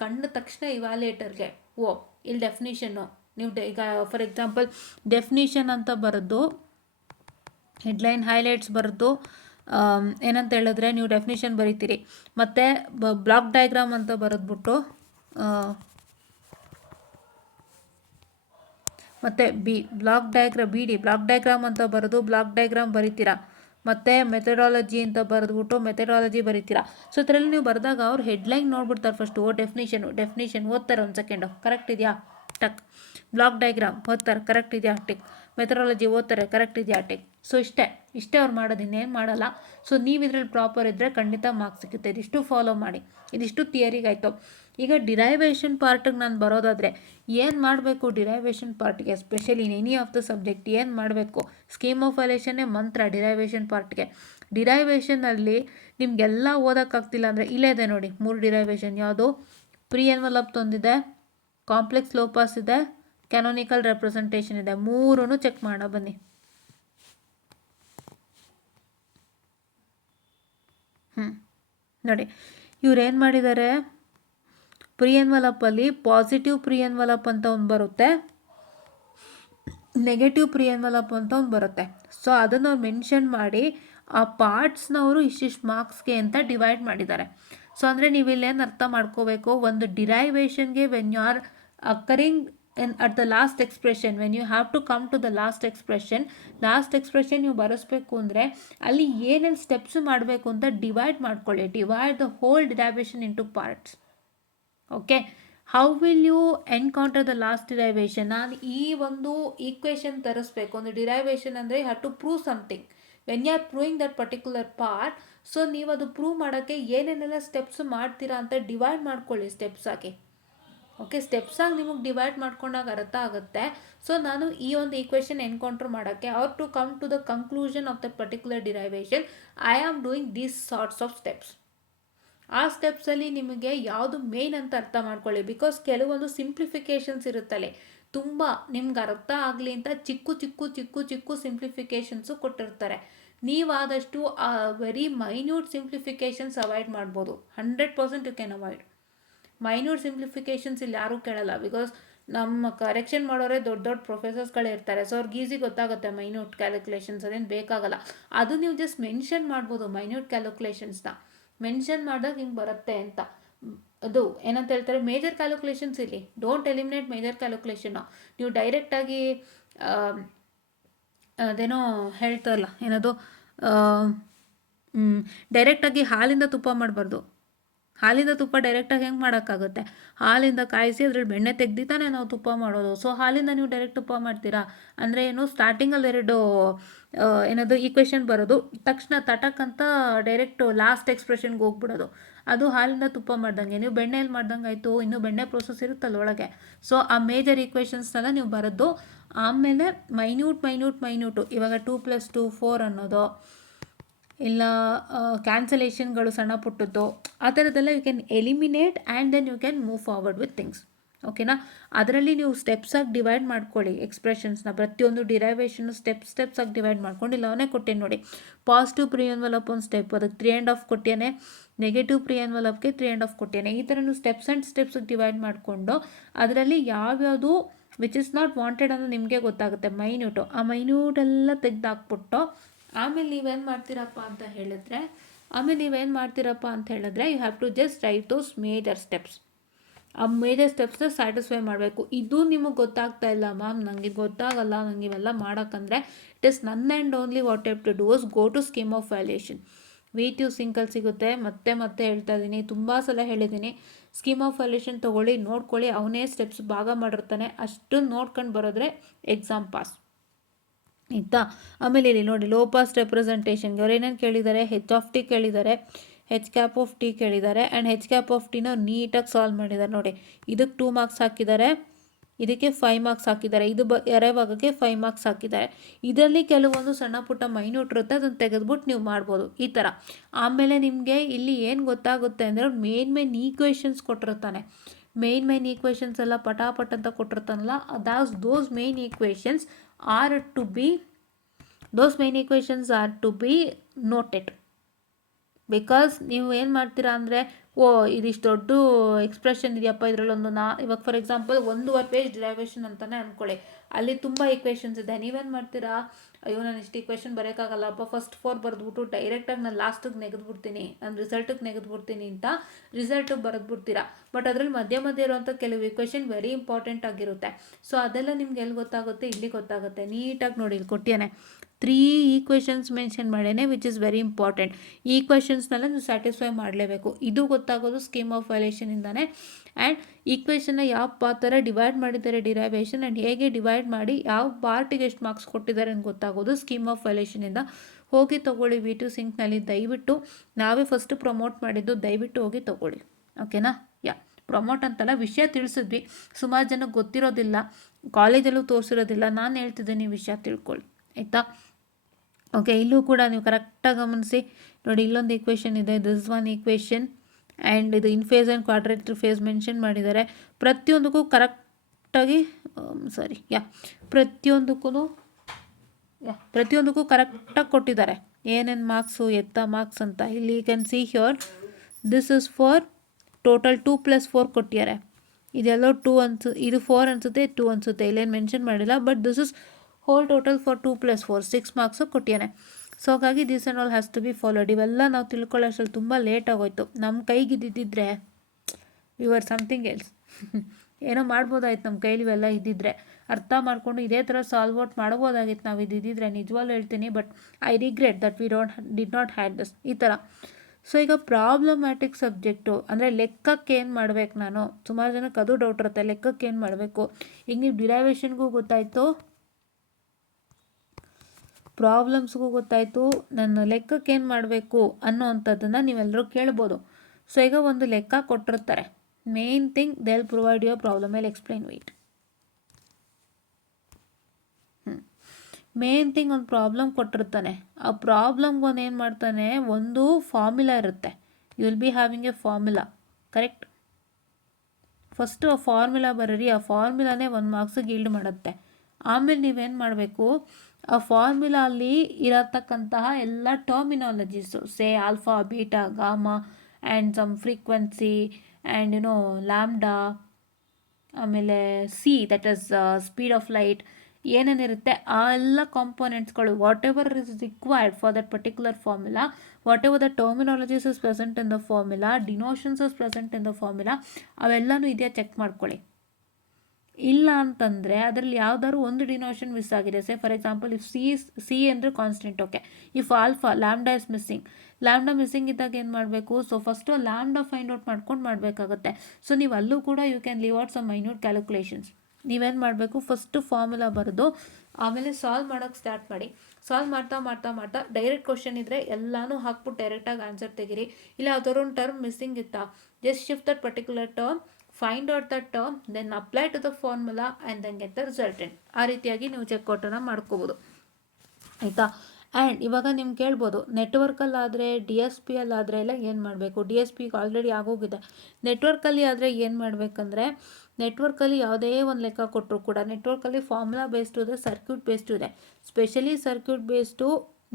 ಕಂಡ ತಕ್ಷಣ ಇವ್ಯಾಲ್ಯೂಯೇಟರ್ಗೆ ಇಲ್ಲಿ ಡೆಫಿನಿಷನ್ನು ನೀವು ಈಗ ಫಾರ್ ಎಕ್ಸಾಂಪಲ್ ಡೆಫಿನಿಷನ್ ಅಂತ ಬರೆದು ಹೆಡ್ಲೈನ್ ಹೈಲೈಟ್ಸ್ ಬರೆದು ಏನಂತ ಹೇಳಿದ್ರೆ ನೀವು ಡೆಫಿನಿಷನ್ ಬರೀತೀರಿ. ಮತ್ತು ಬ್ಲಾಕ್ ಡಯಾಗ್ರಾಮ್ ಅಂತ ಬರೆದ್ಬಿಟ್ಟು ಮತ್ತು ಬ್ಲಾಕ್ ಡಯಾಗ್ರಾಮ್ ಅಂತ ಬರೆದು ಬ್ಲಾಕ್ ಡಯಾಗ್ರಾಮ್ ಬರೀತೀರಾ. ಮತ್ತು ಮೆಥಡಾಲಜಿ ಅಂತ ಬರೆದ್ಬಿಟ್ಟು ಮೆಥಡಾಲಜಿ ಬರೀತೀರಾ. ಸೊ ಇದರಲ್ಲಿ ನೀವು ಬರೆದಾಗ ಅವ್ರು ಹೆಡ್ಲೈನ್ ನೋಡ್ಬಿಡ್ತಾರೆ ಫಸ್ಟು, ಡೆಫಿನಿಷನ್ ಓದ್ತಾರೆ, 1 ಸೆಕೆಂಡು ಕರೆಕ್ಟ್ ಇದೆಯಾ ಟಕ್, ಬ್ಲಾಕ್ ಡಯಾಗ್ರಾಮ್ ಓದ್ತಾರೆ ಕರೆಕ್ಟ್ ಇದೆಯಾ ಟಿಕ್, ಮೆಥಡಾಲಜಿ ಓದ್ತಾರೆ ಕರೆಕ್ಟ್ ಇದೆಯಾ ಟಿಕ್. ಸೊ ಇಷ್ಟೇ ಅವ್ರು ಮಾಡೋದು, ಇನ್ನೇನು ಮಾಡಲ್ಲ. ಸೊ ನೀವು ಇದರಲ್ಲಿ ಪ್ರಾಪರ್ ಇದ್ದರೆ ಖಂಡಿತ ಮಾರ್ಕ್ಸ್ ಸಿಗುತ್ತೆ. ಇದಿಷ್ಟು ಫಾಲೋ ಮಾಡಿ. ಇದಿಷ್ಟು ಥಿಯರಿಗಾಯಿತು. ಈಗ ಡಿರೈವೇಷನ್ ಪಾರ್ಟಿಗೆ ನಾನು ಬರೋದಾದರೆ ಏನು ಮಾಡಬೇಕು, ಡಿರೈವೇಷನ್ ಪಾರ್ಟ್ಗೆ especially in any of the subject ಏನು ಮಾಡಬೇಕು, ಸ್ಕೀಮ್ ಆಫ್ ವ್ಯಾಲ್ಯೂಯೇಷನ್ನೇ ಮಂತ್ರ ಡಿರೈವೇಷನ್ ಪಾರ್ಟ್ಗೆ. ಡಿರೈವೇಷನಲ್ಲಿ ನಿಮಗೆಲ್ಲ ಓದೋಕ್ಕಾಗ್ತಿಲ್ಲ ಅಂದರೆ ಇಲ್ಲೇ ಇದೆ ನೋಡಿ 3 ಡಿರೈವೇಷನ್. ಯಾವುದು, ಪ್ರೀ ಎನ್ವಲಪ್ ತಂದಿದೆ, ಕಾಂಪ್ಲೆಕ್ಸ್ ಲೋ ಪಾಸ್ ಇದೆ, ಕ್ಯಾನೋನಿಕಲ್ ರೆಪ್ರೆಸೆಂಟೇಷನ್ ಇದೆ. 3 ಚೆಕ್ ಮಾಡೋಣ ಬನ್ನಿ. ನೋಡಿ ಇವ್ರು ಏನು ಮಾಡಿದ್ದಾರೆ, ಪ್ರೀ ಎನ್ವಲಪ್ಪಲ್ಲಿ ಪಾಸಿಟಿವ್ ಪ್ರೀ ಎನ್ವಲಪ್ ಅಂತ ಒಂದು ಬರುತ್ತೆ, ನೆಗೆಟಿವ್ ಪ್ರೀ ಎನ್ವಲಪ್ ಅಂತ ಒಂದು ಬರುತ್ತೆ. ಸೊ ಅದನ್ನು ಅವ್ರು ಮೆನ್ಷನ್ ಮಾಡಿ ಆ ಪಾರ್ಟ್ಸ್ನವರು ಇಷ್ಟಿಷ್ಟು ಮಾರ್ಕ್ಸ್ಗೆ ಅಂತ ಡಿವೈಡ್ ಮಾಡಿದ್ದಾರೆ. ಸೊ ಅಂದರೆ ನೀವು ಇಲ್ಲೇನು ಅರ್ಥ ಮಾಡ್ಕೋಬೇಕು, ಒಂದು ಡಿರೈವೇಷನ್ಗೆ when you are occurring at the last expression, when you have to come to the last expression ನೀವು ಬರೆಸ್ಬೇಕು ಅಂದರೆ ಅಲ್ಲಿ ಏನೇನು ಸ್ಟೆಪ್ಸ್ ಮಾಡಬೇಕು ಅಂತ ಡಿವೈಡ್ ಮಾಡ್ಕೊಳ್ಳಿ. Divide the whole derivation into parts. Okay, how will you encounter the last derivation? ನಾನು ಈ ಒಂದು ಈಕ್ವೇಷನ್ ತರಿಸ್ಬೇಕು. ಒಂದು ಡಿರೈವೇಷನ್ ಅಂದರೆ have to prove something. When you are proving that particular part, so ನೀವು ಅದು ಪ್ರೂವ್ ಮಾಡೋಕ್ಕೆ ಏನೇನೆಲ್ಲ ಸ್ಟೆಪ್ಸ್ ಮಾಡ್ತೀರಾ ಅಂತ ಡಿವೈಡ್ ಮಾಡ್ಕೊಳ್ಳಿ ಸ್ಟೆಪ್ಸ್ ಆಗಿ. ಓಕೆ, ಸ್ಟೆಪ್ಸಾಗಿ ನಿಮಗೆ ಡಿವೈಡ್ ಮಾಡ್ಕೊಂಡಾಗ ಅರ್ಥ ಆಗುತ್ತೆ. ಸೊ ನಾನು ಈ ಒಂದು ಈಕ್ವೇಷನ್ ಎನ್ಕೌಂಟರ್ ಮಾಡೋಕ್ಕೆ or to come to the conclusion of the particular derivation I am doing these sorts of steps. ಆ ಸ್ಟೆಪ್ಸಲ್ಲಿ ನಿಮಗೆ ಯಾವುದು ಮೇನ್ ಅಂತ ಅರ್ಥ ಮಾಡ್ಕೊಳ್ಳಿ. ಬಿಕಾಸ್ ಕೆಲವೊಂದು ಸಿಂಪ್ಲಿಫಿಕೇಷನ್ಸ್ ಇರುತ್ತಲ್ಲ, ತುಂಬ ನಿಮ್ಗೆ ಅರ್ಥ ಆಗಲಿ ಅಂತ ಚಿಕ್ಕು ಸಿಂಪ್ಲಿಫಿಕೇಷನ್ಸು ಕೊಟ್ಟಿರ್ತಾರೆ. ನೀವಾದಷ್ಟು ಆ ವೆರಿ ಮೈನ್ಯೂಟ್ ಸಿಂಪ್ಲಿಫಿಕೇಷನ್ಸ್ ಅವಾಯ್ಡ್ ಮಾಡ್ಬೋದು. 100% ಯು ಕ್ಯಾನ್ ಅವಾಯ್ಡ್. ಮೈನ್ಯೂಟ್ ಸಿಂಪ್ಲಿಫಿಕೇಷನ್ಸ್ ಇಲ್ಲಿ ಯಾರೂ ಕೇಳಲ್ಲ, ಬಿಕಾಸ್ ನಮ್ಮ ಕರೆಕ್ಷನ್ ಮಾಡೋರೇ ದೊಡ್ಡ ಪ್ರೊಫೆಸರ್ಸ್ಗಳೇ ಇರ್ತಾರೆ. ಸೊ ಅವ್ರಿಗೆ ಈಸಿ ಗೊತ್ತಾಗುತ್ತೆ ಮೈನ್ಯೂಟ್ ಕ್ಯಾಲ್ಕುಲೇಷನ್ಸ್, ಅದೇನು ಬೇಕಾಗಲ್ಲ. ಅದು ನೀವು ಜಸ್ಟ್ ಮೆನ್ಷನ್ ಮಾಡ್ಬೋದು, ಮೈನ್ಯೂಟ್ ಕ್ಯಾಲ್ಕುಲೇಷನ್ಸ್ನ ಮೆನ್ಷನ್ ಮಾಡಿದಾಗ ಹಿಂಗೆ ಬರುತ್ತೆ ಅಂತ. ಅದು ಏನಂತ ಹೇಳ್ತಾರೆ, ಮೇಜರ್ ಕ್ಯಾಲ್ಕುಲೇಷನ್ಸ್ ಇಲ್ಲಿ ಡೋಂಟ್ ಎಲಿಮಿನೇಟ್ ಮೇಜರ್ ಕ್ಯಾಲ್ಕುಲೇಷನ್ನು. ನೀವು ಡೈರೆಕ್ಟಾಗಿ ಅದೇನೋ ಹೇಳ್ತಾರಲ್ಲ, ಏನದು ಡೈರೆಕ್ಟಾಗಿ ಹಾಲಿಂದ ತುಪ್ಪ ಮಾಡಬಾರ್ದು. ಹಾಲಿಂದ ತುಪ್ಪ ಡೈರೆಕ್ಟಾಗಿ ಹೆಂಗೆ ಮಾಡೋಕ್ಕಾಗುತ್ತೆ? ಹಾಲಿಂದ ಕಾಯಿಸಿ ಅದ್ರಲ್ಲಿ ಬೆಣ್ಣೆ ತೆಗ್ದು ತಾನೇ ನಾವು ತುಪ್ಪ ಮಾಡೋದು. ಸೊ ಹಾಲಿಂದ ನೀವು ಡೈರೆಕ್ಟ್ ತುಪ್ಪ ಮಾಡ್ತೀರಾ ಅಂದರೆ ಏನು? ಸ್ಟಾರ್ಟಿಂಗಲ್ಲಿ ಎರಡು ಏನದು ಈಕ್ವೇಷನ್ ಬರೋದು, ತಕ್ಷಣ ತಟಕ್ ಅಂತ ಡೈರೆಕ್ಟು ಲಾಸ್ಟ್ ಎಕ್ಸ್ಪ್ರೆಷನ್ಗೆ ಹೋಗ್ಬಿಡೋದು. ಅದು ಹಾಲಿಂದ ತುಪ್ಪ ಮಾಡ್ದಂಗೆ. ನೀವು ಬೆಣ್ಣೆಯಲ್ಲಿ ಮಾಡ್ದಂಗೆ ಆಯಿತು, ಇನ್ನೂ ಬೆಣ್ಣೆ ಪ್ರೋಸೆಸ್ ಇರುತ್ತಲ್ಲ ಒಳಗೆ. ಸೊ ಆ ಮೇಜರ್ ಈಕ್ವೇಷನ್ಸ್ನೆಲ್ಲ ನೀವು ಬರೋದು. ಆಮೇಲೆ ಮೈನ್ಯೂಟು ಇವಾಗ 2+2 4 ಅನ್ನೋದು, ಇಲ್ಲ ಕ್ಯಾನ್ಸಲೇಷನ್ಗಳು ಸಣ್ಣ ಪುಟ್ಟದ್ದು, ಆ ಥರದ್ದೆಲ್ಲ you can eliminate and then you can move forward with things. ಓಕೆನಾ? ಅದರಲ್ಲಿ ನೀವು ಸ್ಟೆಪ್ಸಾಗಿ ಡಿವೈಡ್ ಮಾಡ್ಕೊಳ್ಳಿ ಎಕ್ಸ್ಪ್ರೆಷನ್ಸ್ನ. ಪ್ರತಿಯೊಂದು ಡಿರೈವೇಷನ್ ಸ್ಟೆಪ್ಸಾಗಿ ಡಿವೈಡ್ ಮಾಡ್ಕೊಂಡು, ಇಲ್ಲ ಅವನೇ ಕೊಟ್ಟೇನೆ ನೋಡಿ, ಪಾಸಿಟಿವ್ ಪ್ರೀ ಎನ್ವಲಪ್ ಒಂದು ಸ್ಟೆಪ್, ಅದಕ್ಕೆ 3.5 ಕೊಟ್ಟೇನೆ. Negative pre ಎನ್ವಲಪ್ಗೆ 3.5 ಕೊಟ್ಟೇನೆ. ಈ ಥರ ನೀವು ಸ್ಟೆಪ್ಸಿಗೆ ಡಿವೈಡ್ ಮಾಡಿಕೊಂಡು ಅದರಲ್ಲಿ ಯಾವ್ಯಾವುದು ವಿಚ್ ಇಸ್ ನಾಟ್ ವಾಂಟೆಡ್ ಅನ್ನೋದು ನಿಮಗೆ ಗೊತ್ತಾಗುತ್ತೆ. ಮೈನ್ಯೂಟು, ಆ ಮೈನ್ಯೂಟೆಲ್ಲ ತೆಗೆದಾಕ್ಬಿಟ್ಟು ಆಮೇಲೆ ನೀವೇನು ಮಾಡ್ತೀರಪ್ಪ ಅಂತ ಹೇಳಿದ್ರೆ you have to just write those major steps. ಆ ಮೇಜರ್ ಸ್ಟೆಪ್ಸ್ನ ಸ್ಯಾಟಿಸ್ಫೈ ಮಾಡಬೇಕು. ಇದು ನಿಮಗೆ ಗೊತ್ತಾಗ್ತಾ ಇಲ್ಲ ಮ್ಯಾಮ್, ನನಗೆ ಗೊತ್ತಾಗಲ್ಲ, ನನಗೆ ಇವೆಲ್ಲ ಮಾಡೋಕ್ಕಂದರೆ it is none and only what have to do is go to scheme of valuation. VTU ಸಿಂಕಲ್ಲಿ ಸಿಗುತ್ತೆ. ಮತ್ತೆ ಹೇಳ್ತಾ ಇದ್ದೀನಿ, ತುಂಬ ಸಲ ಹೇಳಿದ್ದೀನಿ, ಸ್ಕೀಮ್ ಆಫ್ ವ್ಯಾಲ್ಯೂಯೇಷನ್ ತೊಗೊಳ್ಳಿ, ನೋಡ್ಕೊಳ್ಳಿ. ಅವನೇ ಸ್ಟೆಪ್ಸ್ ಭಾಗ ಮಾಡಿರ್ತಾನೆ, ಅಷ್ಟನ್ನು ನೋಡ್ಕೊಂಡು ಬರೋದ್ರೆ ಎಕ್ಸಾಮ್ ಪಾಸ್ ಆಯಿತಾ. ಆಮೇಲೆ ಇಲ್ಲಿ ನೋಡಿ, ಲೋ ಪಾಸ್ ರೆಪ್ರೆಸೆಂಟೇಷನ್ಗೆ ಅವ್ರು ಏನೇನು ಕೇಳಿದ್ದಾರೆ? H(t) ಕೇಳಿದ್ದಾರೆ, H(t) ಕೇಳಿದ್ದಾರೆ. ಆ್ಯಂಡ್ H(t)ನ ನೀಟಾಗಿ ಸಾಲ್ವ್ ಮಾಡಿದ್ದಾರೆ ನೋಡಿ. ಇದಕ್ಕೆ 2 ಮಾರ್ಕ್ಸ್ ಹಾಕಿದ್ದಾರೆ, ಇದಕ್ಕೆ 5 ಮಾರ್ಕ್ಸ್ ಹಾಕಿದ್ದಾರೆ, ಇದು ಎರೆ ಭಾಗಕ್ಕೆ 5 ಮಾರ್ಕ್ಸ್ ಹಾಕಿದ್ದಾರೆ. ಇದರಲ್ಲಿ ಕೆಲವೊಂದು ಸಣ್ಣ ಪುಟ್ಟ ಮೈನ್ಯೂಟ್ ಇರುತ್ತೆ, ಅದನ್ನು ತೆಗೆದ್ಬಿಟ್ಟು ನೀವು ಮಾಡ್ಬೋದು ಈ ಥರ. ಆಮೇಲೆ ನಿಮಗೆ ಇಲ್ಲಿ ಏನು ಗೊತ್ತಾಗುತ್ತೆ ಅಂದರೆ ಮೇನ್ ಈಕ್ವೇಷನ್ಸ್ ಕೊಟ್ಟಿರ್ತಾನೆ. ಮೇನ್ ಈಕ್ವೇಷನ್ಸ್ ಎಲ್ಲ ಪಟಾಪಟ್ ಅಂತ ಕೊಟ್ಟಿರ್ತಾನಲ್ಲ, those main equations are to be noted. Because ನೀವು ಏನು ಮಾಡ್ತೀರಾ ಅಂದರೆ, ಇದಿಷ್ಟು ದೊಡ್ಡ ಎಕ್ಸ್ಪ್ರೆಷನ್ ಇದೆಯಪ್ಪ ಇದರಲ್ಲೊಂದು. ಇವಾಗ ಫಾರ್ ಎಕ್ಸಾಂಪಲ್ 1.5 ಪೇಜ್ ಡಿರೈವೇಷನ್ ಅಂತಲೇ ಅಂದ್ಕೊಳ್ಳಿ, ಅಲ್ಲಿ ತುಂಬ ಈಕ್ವೇಷನ್ಸ್ ಇದೆ. ನೀವೇನು ಮಾಡ್ತೀರಾ? ಅಯ್ಯೋ ನಾನು ಇಷ್ಟು ಈಕ್ವೇಷನ್ ಬರೋಕ್ಕಾಗಲ್ಲಪ್ಪ, ಫಸ್ಟ್ 4 ಬರೆದ್ಬಿಟ್ಟು ಡೈರೆಕ್ಟಾಗಿ ನಾನು ಲಾಸ್ಟಿಗೆ ನೆಗೆದ್ಬಿಡ್ತೀನಿ, ನಾನು ರಿಸಲ್ಟಿಗೆ ನೆಗೆದ್ಬಿಡ್ತೀನಿ ಅಂತ ರಿಸಲ್ಟಿಗೆ ಬರೆದ್ಬಿಡ್ತೀರಾ. ಬಟ್ ಅದರಲ್ಲಿ ಮಧ್ಯೆ ಇರುವಂಥ ಕೆಲವು ಈಕ್ವೇಷನ್ ವೆರಿ ಇಂಪಾರ್ಟೆಂಟ್ ಆಗಿರುತ್ತೆ. ಸೊ ಅದೆಲ್ಲ ನಿಮ್ಗೆ ಎಲ್ಲಿ ಗೊತ್ತಾಗುತ್ತೆ? ಇಲ್ಲಿ ಗೊತ್ತಾಗುತ್ತೆ. ನೀಟಾಗಿ ನೋಡಿ, ಇಲ್ಲಿ ಕೊಟ್ಟಿಯಾನೆ 3 ಈಕ್ವೇಷನ್ಸ್ ಮೆನ್ಷನ್ ಮಾಡೇನೆ, ವಿಚ್ ಇಸ್ ವೆರಿ ಇಂಪಾರ್ಟೆಂಟ್. ಈ ಈಕ್ವೇಷನ್ಸ್ನೆಲ್ಲ ನೀವು ಸ್ಯಾಟಿಸ್ಫೈ ಮಾಡಲೇಬೇಕು. ಇದು ಗೊತ್ತಾಗೋದು ಸ್ಕೀಮ್ ಆಫ್ ವ್ಯಾಲ್ಯೂಯೇಷನಿಂದಾನೆ. ಆ್ಯಂಡ್ ಈಕ್ವೇಷನ್ನ ಯಾವ ಥರ ಡಿವೈಡ್ ಮಾಡಿದ್ದಾರೆ ಡಿರೈವೇಷನ್, ಆ್ಯಂಡ್ ಹೇಗೆ ಡಿವೈಡ್ ಮಾಡಿ ಯಾವ ಪಾರ್ಟಿಗೆ ಎಷ್ಟು ಮಾರ್ಕ್ಸ್ ಕೊಟ್ಟಿದ್ದಾರೆ ಅಂತ ಗೊತ್ತಾಗೋದು ಸ್ಕೀಮ್ ಆಫ್ ವ್ಯಾಲ್ಯೂಯೇಷನಿಂದ. ಹೋಗಿ ತೊಗೊಳ್ಳಿ VTU ಸಿಂಕ್ನಲ್ಲಿ, ದಯವಿಟ್ಟು. ನಾವೇ ಫಸ್ಟು ಪ್ರಮೋಟ್ ಮಾಡಿದ್ದು, ದಯವಿಟ್ಟು ಹೋಗಿ ತೊಗೊಳ್ಳಿ. ಓಕೆನಾ? ಪ್ರಮೋಟ್ ಅಂತಲ್ಲ, ವಿಷಯ ತಿಳಿಸಿದ್ವಿ. ಸುಮಾರು ಜನಕ್ಕೆ ಗೊತ್ತಿರೋದಿಲ್ಲ, ಕಾಲೇಜಲ್ಲೂ ತೋರಿಸಿರೋದಿಲ್ಲ. ನಾನು ಹೇಳ್ತಿದ್ದೀನಿ, ವಿಷಯ ತಿಳ್ಕೊಳ್ಳಿ ಆಯಿತಾ. ಓಕೆ, ಇಲ್ಲೂ ಕೂಡ ನೀವು ಕರೆಕ್ಟಾಗಿ ಗಮನಿಸಿ ನೋಡಿ, ಇಲ್ಲೊಂದು ಈಕ್ವೇಷನ್ ಇದೆ, ದಿಸ್ ಒನ್ ಈಕ್ವೇಷನ್. ಆ್ಯಂಡ್ ಇದು ಇನ್ ಫೇಸ್ ಆ್ಯಂಡ್ ಕ್ವಾಡ್ರೇಟರ್ ಫೇಸ್ ಮೆನ್ಷನ್ ಮಾಡಿದ್ದಾರೆ. ಪ್ರತಿಯೊಂದಕ್ಕೂ ಕರೆಕ್ಟಾಗಿ ಪ್ರತಿಯೊಂದಕ್ಕೂ ಕರೆಕ್ಟಾಗಿ ಕೊಟ್ಟಿದ್ದಾರೆ, ಏನೇನು ಮಾರ್ಕ್ಸು, ಮಾರ್ಕ್ಸ್ ಅಂತ. ಇಲ್ಲಿ you can see here, this is for total 2+4 ಕೊಟ್ಟಿದ್ದಾರೆ. ಇದೆಲ್ಲೋ 2 ಇದು 4 ಅನಿಸುತ್ತೆ, 2 ಅನಿಸುತ್ತೆ, ಇಲ್ಲೇನು ಮೆನ್ಷನ್ ಮಾಡಿಲ್ಲ. But this is whole total for 2+4 6 marks ಕೊಟ್ಟಿಯಾನೆ. ಸೊ ಹಾಗಾಗಿ this and all has to be followed. ಇವೆಲ್ಲ ನಾವು ತಿಳ್ಕೊಳ್ಳೋಷ್ಟರಲ್ಲಿ ತುಂಬ ಲೇಟ್ ಆಗೋಯ್ತು. ನಮ್ಮ ಕೈಗಿದ್ದಿದ್ದರೆ ವಿ ಆರ್ ಸಮಥಿಂಗ್ ಎಲ್ಸ್. ಏನೋ ಮಾಡ್ಬೋದಾಯ್ತು ನಮ್ಮ ಕೈಲಿ ಇವೆಲ್ಲ ಇದ್ದಿದ್ರೆ, ಅರ್ಥ ಮಾಡಿಕೊಂಡು ಇದೇ ಥರ ಸಾಲ್ವ್ ಔಟ್ ಮಾಡ್ಬೋದಾಗಿತ್ತು ನಾವು ಇದ್ದಿದ್ದರೆ, ನಿಜವಾಗ್ಲೂ ಹೇಳ್ತೀನಿ. But I regret that we did not had this ಈ ಥರ. ಸೊ ಈಗ ಪ್ರಾಬ್ಲಮ್ಯಾಟಿಕ್ ಸಬ್ಜೆಕ್ಟು ಅಂದರೆ ಲೆಕ್ಕಕ್ಕೆ ಏನು ಮಾಡಬೇಕು ನಾನು? ಸುಮಾರು ಜನಕ್ಕೆ ಅದು ಡೌಟ್ ಇರುತ್ತೆ, ಲೆಕ್ಕಕ್ಕೆ ಏನು ಮಾಡಬೇಕು? ಈಗ ನೀವು ಡಿರೈವೇಷನ್ಗೂ ಗೊತ್ತಾಯಿತು, ಪ್ರಾಬ್ಲಮ್ಸ್ಗೂ ಗೊತ್ತಾಯಿತು, ನನ್ನ ಲೆಕ್ಕಕ್ಕೆ ಏನು ಮಾಡಬೇಕು ಅನ್ನೋ ಅಂಥದ್ದನ್ನು ನೀವೆಲ್ಲರೂ ಕೇಳ್ಬೋದು. ಸೊ ಈಗ ಒಂದು ಲೆಕ್ಕ ಕೊಟ್ಟಿರ್ತಾರೆ, main thing they will provide your problem, I will explain wait. Main thing ಒಂದು ಪ್ರಾಬ್ಲಮ್ ಕೊಟ್ಟಿರ್ತಾನೆ, ಆ ಪ್ರಾಬ್ಲಮ್ಗೆ ಒಂದು ಏನು ಮಾಡ್ತಾನೆ, ಒಂದು ಫಾರ್ಮುಲಾ ಇರುತ್ತೆ. You will be having a formula, correct? First ಆ ಫಾರ್ಮುಲಾ ಬರೀರಿ, ಆ ಫಾರ್ಮುಲಾನೇ 1 ಮಾರ್ಕ್ಸಿಗೆ ಈಲ್ಡ್ ಮಾಡುತ್ತೆ. ಆಮೇಲೆ ನೀವೇನು ಮಾಡಬೇಕು, ಆ ಫಾರ್ಮುಲಾ ಅಲ್ಲಿ ಇರತಕ್ಕಂತಹ ಎಲ್ಲ terminologies, say alpha, beta, gamma and some frequency and lambda, ಆಮೇಲೆ C that is speed of light, ಏನೇನಿರುತ್ತೆ ಆ ಎಲ್ಲ ಕಾಂಪೋನೆಂಟ್ಸ್ಗಳು, whatever is required for that particular formula, whatever the terminologies is present in the formula, denotations is present in the formula, ಅವೆಲ್ಲನೂ ಇದೆಯಾ check ಮಾಡ್ಕೊಳ್ಳಿ. ಇಲ್ಲ ಅಂತಂದರೆ ಅದರಲ್ಲಿ ಯಾವ್ದಾದ್ರು ಒಂದು ಡಿನೋಷನ್ ಮಿಸ್ ಆಗಿದೆ. Say for example if C ಅಂದರೆ constant, okay. If alpha lambda is missing, lambda missing ಇದ್ದಾಗ ಏನು ಮಾಡಬೇಕು? So first lambda find out ಮಾಡ್ಕೊಂಡು ಮಾಡಬೇಕಾಗುತ್ತೆ. ಸೊ ನೀವು ಅಲ್ಲೂ ಕೂಡ you can leave out some minute calculations. ನೀವೇನು ಮಾಡಬೇಕು? ಫಸ್ಟು ಫಾರ್ಮುಲಾ ಬರೆದು ಆಮೇಲೆ ಸಾಲ್ವ್ ಮಾಡೋಕ್ಕೆ ಸ್ಟಾರ್ಟ್ ಮಾಡಿ. ಸಾಲ್ವ್ ಮಾಡ್ತಾ ಮಾಡ್ತಾ ಮಾಡ್ತಾ ಡೈರೆಕ್ಟ್ ಕ್ವಶನ್ ಇದ್ದರೆ ಎಲ್ಲನೂ ಹಾಕ್ಬಿಟ್ಟು ಡೈರೆಕ್ಟಾಗಿ ಆನ್ಸರ್ ತೆಗೀರಿ. ಇಲ್ಲ ಯಾವ್ದಾದ್ರು ಒಂದು ಟರ್ಮ್ ಮಿಸ್ಸಿಂಗ್ ಇತ್ತಾ, just shift that particular term, find out that term, then apply to the formula and then get the resultant. ಆ ರೀತಿಯಾಗಿ ನೀವು ಚೆಕ್ಔಟನ್ನು ಮಾಡ್ಕೋಬೋದು, ಆಯಿತಾ. ಆ್ಯಂಡ್ ಇವಾಗ ನಿಮ್ಗೆ ಕೇಳ್ಬೋದು, ನೆಟ್ವರ್ಕಲ್ಲಾದರೆ DSP ಅಲ್ಲಾದರೆ ಎಲ್ಲ ಏನು ಮಾಡಬೇಕು? DSP ಆಲ್ರೆಡಿ ಆಗೋಗಿದೆ. ನೆಟ್ವರ್ಕಲ್ಲಿ ಆದರೆ ಏನು ಮಾಡಬೇಕಂದ್ರೆ, ನೆಟ್ವರ್ಕಲ್ಲಿ ಯಾವುದೇ ಒಂದು ಲೆಕ್ಕ ಕೊಟ್ಟರು ಕೂಡ ನೆಟ್ವರ್ಕಲ್ಲಿ ಫಾರ್ಮುಲಾ ಬೇಸ್ಡು ಇದೆ, ಸರ್ಕ್ಯೂಟ್ ಬೇಸ್ಡು ಇದೆ. ಸ್ಪೆಷಲಿ ಸರ್ಕ್ಯೂಟ್ ಬೇಸ್ಡು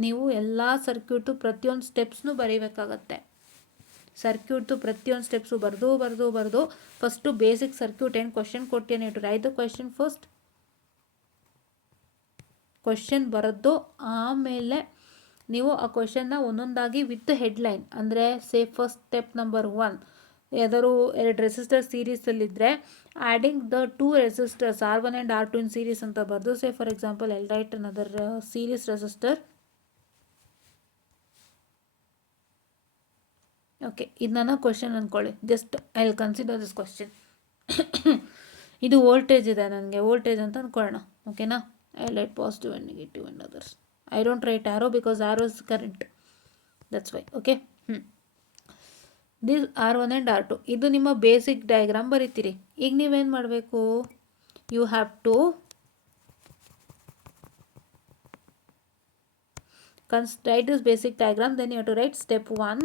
ನೀವು ಎಲ್ಲ ಸರ್ಕ್ಯೂಟು ಪ್ರತಿಯೊಂದು ಸ್ಟೆಪ್ಸ್ನೂ ಬರೀಬೇಕಾಗತ್ತೆ. ಸರ್ಕ್ಯೂಟ್ದು ಪ್ರತಿಯೊಂದು ಸ್ಟೆಪ್ಸು ಬರೆದು ಫಸ್ಟು ಬೇಸಿಕ್ ಸರ್ಕ್ಯೂಟ್ ಏನು ಕ್ವಶನ್ ಕೊಡ್ತೀನಿ to write the question first. Question ಬರೆದು ಆಮೇಲೆ ನೀವು ಆ ಕ್ವಶನ್ನ ಒಂದೊಂದಾಗಿ ವಿತ್ ಹೆಡ್ಲೈನ್, ಅಂದರೆ ಫಸ್ಟ್ ಸ್ಟೆಪ್ ನಂಬರ್ 1 ಯಾವ್ದಾದ್ರು 2 ರೆಸಿಸ್ಟರ್ ಸೀರೀಸಲ್ಲಿದ್ದರೆ adding the 2 resistors R1 and R2 in series ಅಂತ ಬರೆದು, for example I'll write another series resistor. Okay, ಇದು ನನ್ನ ಕ್ವಶನ್ ಅಂದ್ಕೊಳ್ಳಿ. Just I will consider this question. ಇದು ವೋಲ್ಟೇಜ್ ಇದೆ, ನನಗೆ ವೋಲ್ಟೇಜ್ ಅಂತ ಅಂದ್ಕೊಳ್ಳೋಣ. ಓಕೆನಾ? I write positive and negative and others. I don't write arrow because arrow is current. That's why. Okay. This R1 and R2. ಇದು ನಿಮ್ಮ basic diagram ಬರೀತೀರಿ. ಈಗ ನೀವೇನು ಮಾಡಬೇಕು? You have to write this basic diagram. Then you have to write step 1.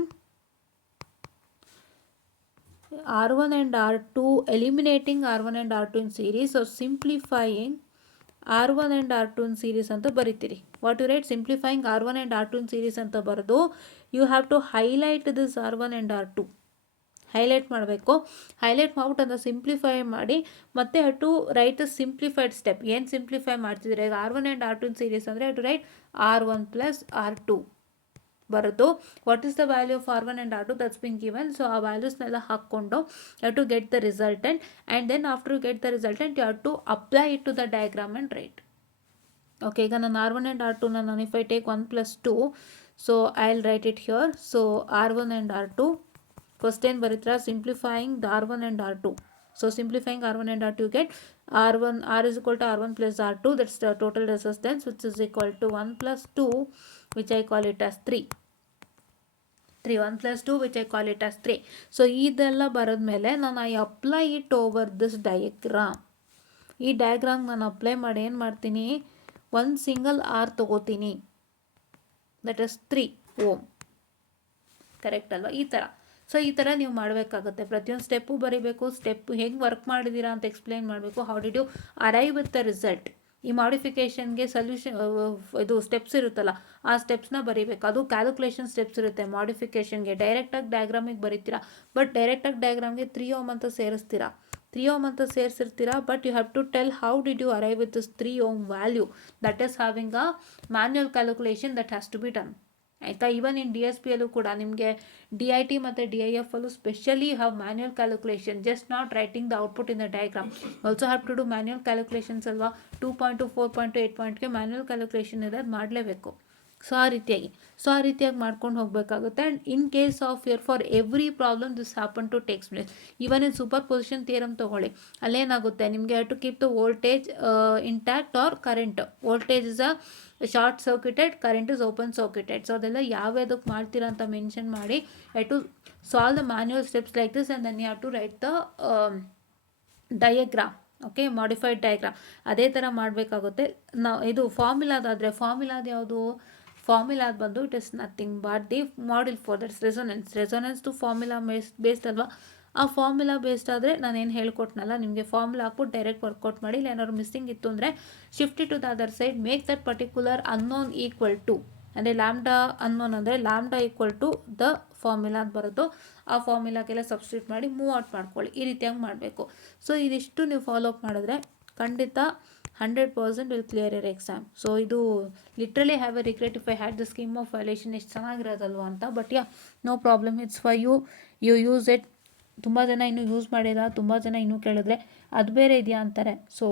R1 and R2, eliminating R1 and R2 in series or simplifying R1 and R2 in series ಅಂತ ಬರೀತೀರಿ. What you write? Simplifying R1 and R2 in series ಅಂತ ಬರೆದು you have to highlight this R1 and R2. Highlight ಮಾಡಬೇಕು. Highlight ಮಾಡ್ಬಿಟ್ಟು ಅದನ್ನು simplify ಮಾಡಿ ಮತ್ತೆ have to write a simplified step. ಏನು ಸಿಂಪ್ಲಿಫೈ ಮಾಡ್ತಿದ್ರೆ? ಈಗ R1 and R2 in series ಅಂದರೆ have to write R1 plus R2 ಬರೆದು what is the value of R1 and R2 that's been given. So ಆ ವ್ಯಾಲ್ಯೂಸ್ನೆಲ್ಲ ಹಾಕ್ಕೊಂಡು you have to get the resultant and then after you get the resultant you have to apply it to the diagram and write. Okay, ಈಗ ನಾನು R1 and R2 ನಾನು if I take 1 plus 2, so I will write it here. So R1 and R2 first ಏನು ಬರೀತೀರಾ? Simplifying the R1 and R2. So simplifying R1 and R2 you get R is equal to R1 plus R2, that's the total resistance, which is equal to 1 plus 2, which I call it as 3. 1 plus 2 which I call it as 3. So ಇದೆಲ್ಲ ಬರೆದ್ಮೇಲೆ ನಾನು I apply it over this diagram. ಈ diagram ನಾನು apply ಮಾಡಿ ಏನು ಮಾಡ್ತೀನಿ? ಒಂದು single R ತೊಗೋತೀನಿ, ದಟ್ ಇಸ್ 3 ಓಮ್. ಕರೆಕ್ಟ್ ಅಲ್ವಾ? ಈ ಥರ. ಸೊ ಈ ಥರ ನೀವು ಮಾಡಬೇಕಾಗುತ್ತೆ. ಪ್ರತಿಯೊಂದು ಸ್ಟೆಪ್ಪು ಬರೀಬೇಕು. ಸ್ಟೆಪ್ ಹೆಂಗೆ ವರ್ಕ್ ಮಾಡಿದ್ದೀರಾ ಅಂತ ಎಕ್ಸ್ಪ್ಲೈನ್ ಮಾಡಬೇಕು. How did you arrive with the result? ಈ ಮಾಡಿಫಿಕೇಷನ್ಗೆ ಸೊಲ್ಯೂಷನ್ ಇದು ಸ್ಟೆಪ್ಸ್ ಇರುತ್ತಲ್ಲ, ಆ ಸ್ಟೆಪ್ಸ್ನ ಬರೀಬೇಕು. ಅದು ಕ್ಯಾಲ್ಕುಲೇಷನ್ ಸ್ಟೆಪ್ಸ್ ಇರುತ್ತೆ. ಮಾಡಿಫಿಕೇಷನ್ಗೆ ಡೈರೆಕ್ಟಾಗಿ ಡಯಾಗ್ರಾಮಿಗೆ ಬರೀತೀರಾ, ಬಟ್ ಡೈರೆಕ್ಟಾಗಿ ಡಯಾಗ್ರಾಮ್ಗೆ 3 ಓಮ್ ಅಂತ ಸೇರಿಸ್ತೀರಾ. 3 ಓಮ್ ಅಂತ ಸೇರಿಸಿರ್ತೀರಾ, but you have to tell how did you arrive with this 3 ohm value. That is having a manual calculation that has to be done. ಆಯಿತಾ? ಈವನ್ ಇನ್ DSP ಅಲ್ಲೂ ಕೂಡ ನಿಮಗೆ DIT ಮತ್ತು DIF ಅಲ್ಲೂ specially have manual calculation, just not writing the output in the diagram. Also have to do manual calculations ಅಲ್ವಾ? 2.2, 4.2, 8.ಗೆ manual calculation ಇದೆ, ಅದು ಮಾಡಲೇಬೇಕು. ಸೊ ಆ ರೀತಿಯಾಗಿ ಮಾಡ್ಕೊಂಡು ಹೋಗಬೇಕಾಗುತ್ತೆ. And in case of for every problem this happen to takes place. Even in superposition theorem ತೊಗೊಳ್ಳಿ, ಅಲ್ಲೇನಾಗುತ್ತೆ ನಿಮಗೆ to keep the voltage intact or current. Voltage is a short circuited, current is open circuited. So ಅದೆಲ್ಲ ಯಾವ್ಯಾವುದಕ್ಕೆ ಮಾಡ್ತೀರಾ ಅಂತ mention ಮಾಡಿ to solve the manual steps like this and then you have to write the diagram. Okay, modified diagram ಅದೇ ಥರ ಮಾಡಬೇಕಾಗುತ್ತೆ. ನಾವು ಇದು ಫಾರ್ಮುಲಾದಾದರೆ ಫಾರ್ಮುಲಾದ ಯಾವುದು? ಫಾರ್ಮುಲಾದ ಬಂದು it is nothing but the model for that's resonance to formula based ಅಲ್ವಾ? ಆ ಫಾರ್ಮುಲಾ ಬೇಸ್ಡ್ ಆದರೆ ನಾನೇನು ಹೇಳ್ಕೊಟ್ನಲ್ಲ ನಿಮಗೆ, ಫಾರ್ಮುಲಾ ಹಾಕ್ಬಿಟ್ಟು ಡೈರೆಕ್ಟ್ ವರ್ಕೌಟ್ ಮಾಡಿ. ಇಲ್ಲ ಏನಾದ್ರು ಮಿಸ್ಸಿಂಗ್ ಇತ್ತು ಅಂದರೆ shift to the other side, make that particular unknown equal to, ಅಂದರೆ ಲ್ಯಾಂಬ್ಡಾ ಅನ್ನೋನ್ ಅಂದರೆ lambda equal to the formula ಅಂತ ಬರೋದು. ಆ ಫಾರ್ಮುಲಾಗೆಲ್ಲ ಸಬ್ಸ್ಟಿಟ್ಯೂಟ್ ಮಾಡಿ ಮೂವ್ ಔಟ್ ಮಾಡ್ಕೊಳ್ಳಿ. ಈ ರೀತಿಯಾಗಿ ಮಾಡಬೇಕು. ಸೊ ಇದಿಷ್ಟು ನೀವು ಫಾಲೋ ಅಪ್ ಮಾಡಿದ್ರೆ ಖಂಡಿತ 100% will clear your exam. So ಇದು literally have a regret if I had the scheme of valuation. ಎಷ್ಟು ಚೆನ್ನಾಗಿರೋದಲ್ವ ಅಂತ. But yeah, no problem, it's for you use it. ತುಂಬ ಜನ ಇನ್ನೂ ಯೂಸ್ ಮಾಡಿಲ್ಲ, ತುಂಬ ಜನ ಇನ್ನೂ ಕೇಳಿದ್ರೆ ಅದು ಬೇರೆ ಇದೆಯಾ ಅಂತಾರೆ. ಸೊ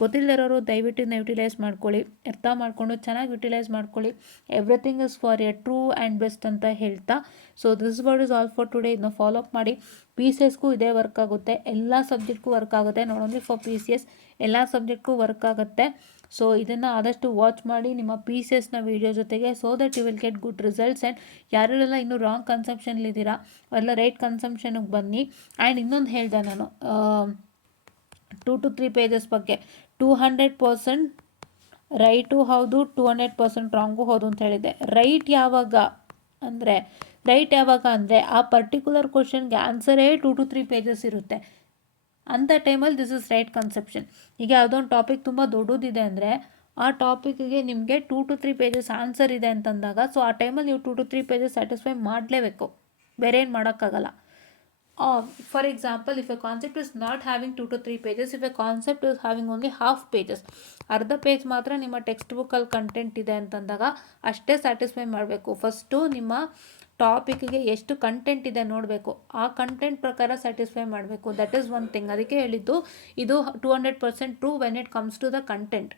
ಗೊತ್ತಿಲ್ಲದಿರೋರು ದಯವಿಟ್ಟು ಇದನ್ನ ಯುಟಿಲೈಸ್ ಮಾಡ್ಕೊಳ್ಳಿ, ಅರ್ಥ ಮಾಡಿಕೊಂಡು ಚೆನ್ನಾಗಿ ಯುಟಿಲೈಸ್ ಮಾಡ್ಕೊಳ್ಳಿ. Everything is for a true and best ಅಂತ ಹೇಳ್ತಾ, so this word is all for today. ಇದನ್ನ ಫಾಲೋ ಅಪ್ ಮಾಡಿ. ಪಿ ಸಿ ಎಸ್ಗೂ ಇದೇ ವರ್ಕ್ ಆಗುತ್ತೆ, ಎಲ್ಲ ಸಬ್ಜೆಕ್ಟ್ಗೂ ವರ್ಕ್ ಆಗುತ್ತೆ, not only for P C S, ಎಲ್ಲ ಸಬ್ಜೆಕ್ಟ್ಗೂ ವರ್ಕ್ ಆಗುತ್ತೆ. ಸೊ ಇದನ್ನು ಆದಷ್ಟು ವಾಚ್ ಮಾಡಿ ನಿಮ್ಮ ಪಿ ಸಿ ಎಸ್ನ ವೀಡಿಯೋ ಜೊತೆಗೆ, so that you will get good results. And ಯಾರೆಲ್ಲ ಇನ್ನೂ ರಾಂಗ್ ಕನ್ಸಂಪ್ಷನ್ಲಿದ್ದೀರಾ ಅವರೆಲ್ಲ ರೈಟ್ ಕನ್ಸಂಪ್ಷನ್ಗೆ ಬನ್ನಿ. ಆ್ಯಂಡ್ ಇನ್ನೊಂದು ಹೇಳಿದೆ ನಾನು 2 to 3 ಪೇಜಸ್ ಬಗ್ಗೆ, 200% ರೈಟು ಹೌದು, 200% ರಾಂಗು ಹೌದು ಅಂತ ಹೇಳಿದ್ದೆ. ರೈಟ್ ಯಾವಾಗ ಅಂದರೆ ಆ ಪರ್ಟಿಕ್ಯುಲರ್ ಕ್ವಶನ್ಗೆ ಆನ್ಸರೇ 2 to 3 ಪೇಜಸ್ ಇರುತ್ತೆ. ಅಂಥ ಟೈಮಲ್ಲಿ ದಿಸ್ ಇಸ್ ರೈಟ್ ಕನ್ಸೆಪ್ಷನ್. ಈಗ ಯಾವುದೋ ಒಂದು ಟಾಪಿಕ್ ತುಂಬ ದೊಡ್ಡದಿದೆ ಅಂದರೆ ಆ ಟಾಪಿಕ್ಗೆ ನಿಮಗೆ 2 to 3 ಪೇಜಸ್ ಆನ್ಸರ್ ಇದೆ ಅಂತಂದಾಗ, ಸೊ ಆ ಟೈಮಲ್ಲಿ ನೀವು 2 to 3 ಪೇಜಸ್ ಸ್ಯಾಟಿಸ್ಫೈ ಮಾಡಲೇಬೇಕು, ಬೇರೆ ಏನು ಮಾಡೋಕ್ಕಾಗಲ್ಲ. For example, if A concept is not having 2 to 3 pages, if A concept is having only half pages, ಅರ್ಧ ಪೇಜ್ ಮಾತ್ರ ನಿಮ್ಮ ಟೆಕ್ಸ್ಟ್ ಬುಕ್ಕಲ್ಲಿ ಕಂಟೆಂಟ್ ಇದೆ ಅಂತಂದಾಗ ಅಷ್ಟೇ ಸ್ಯಾಟಿಸ್ಫೈ ಮಾಡಬೇಕು. ಫಸ್ಟು ನಿಮ್ಮ ಟಾಪಿಕ್ಗೆ ಎಷ್ಟು ಕಂಟೆಂಟ್ ಇದೆ ನೋಡಬೇಕು, ಆ ಕಂಟೆಂಟ್ ಪ್ರಕಾರ ಸ್ಯಾಟಿಸ್ಫೈ ಮಾಡಬೇಕು. That is one thing. ಅದಕ್ಕೆ ಹೇಳಿದ್ದು ಇದು 200% true when it comes to the content.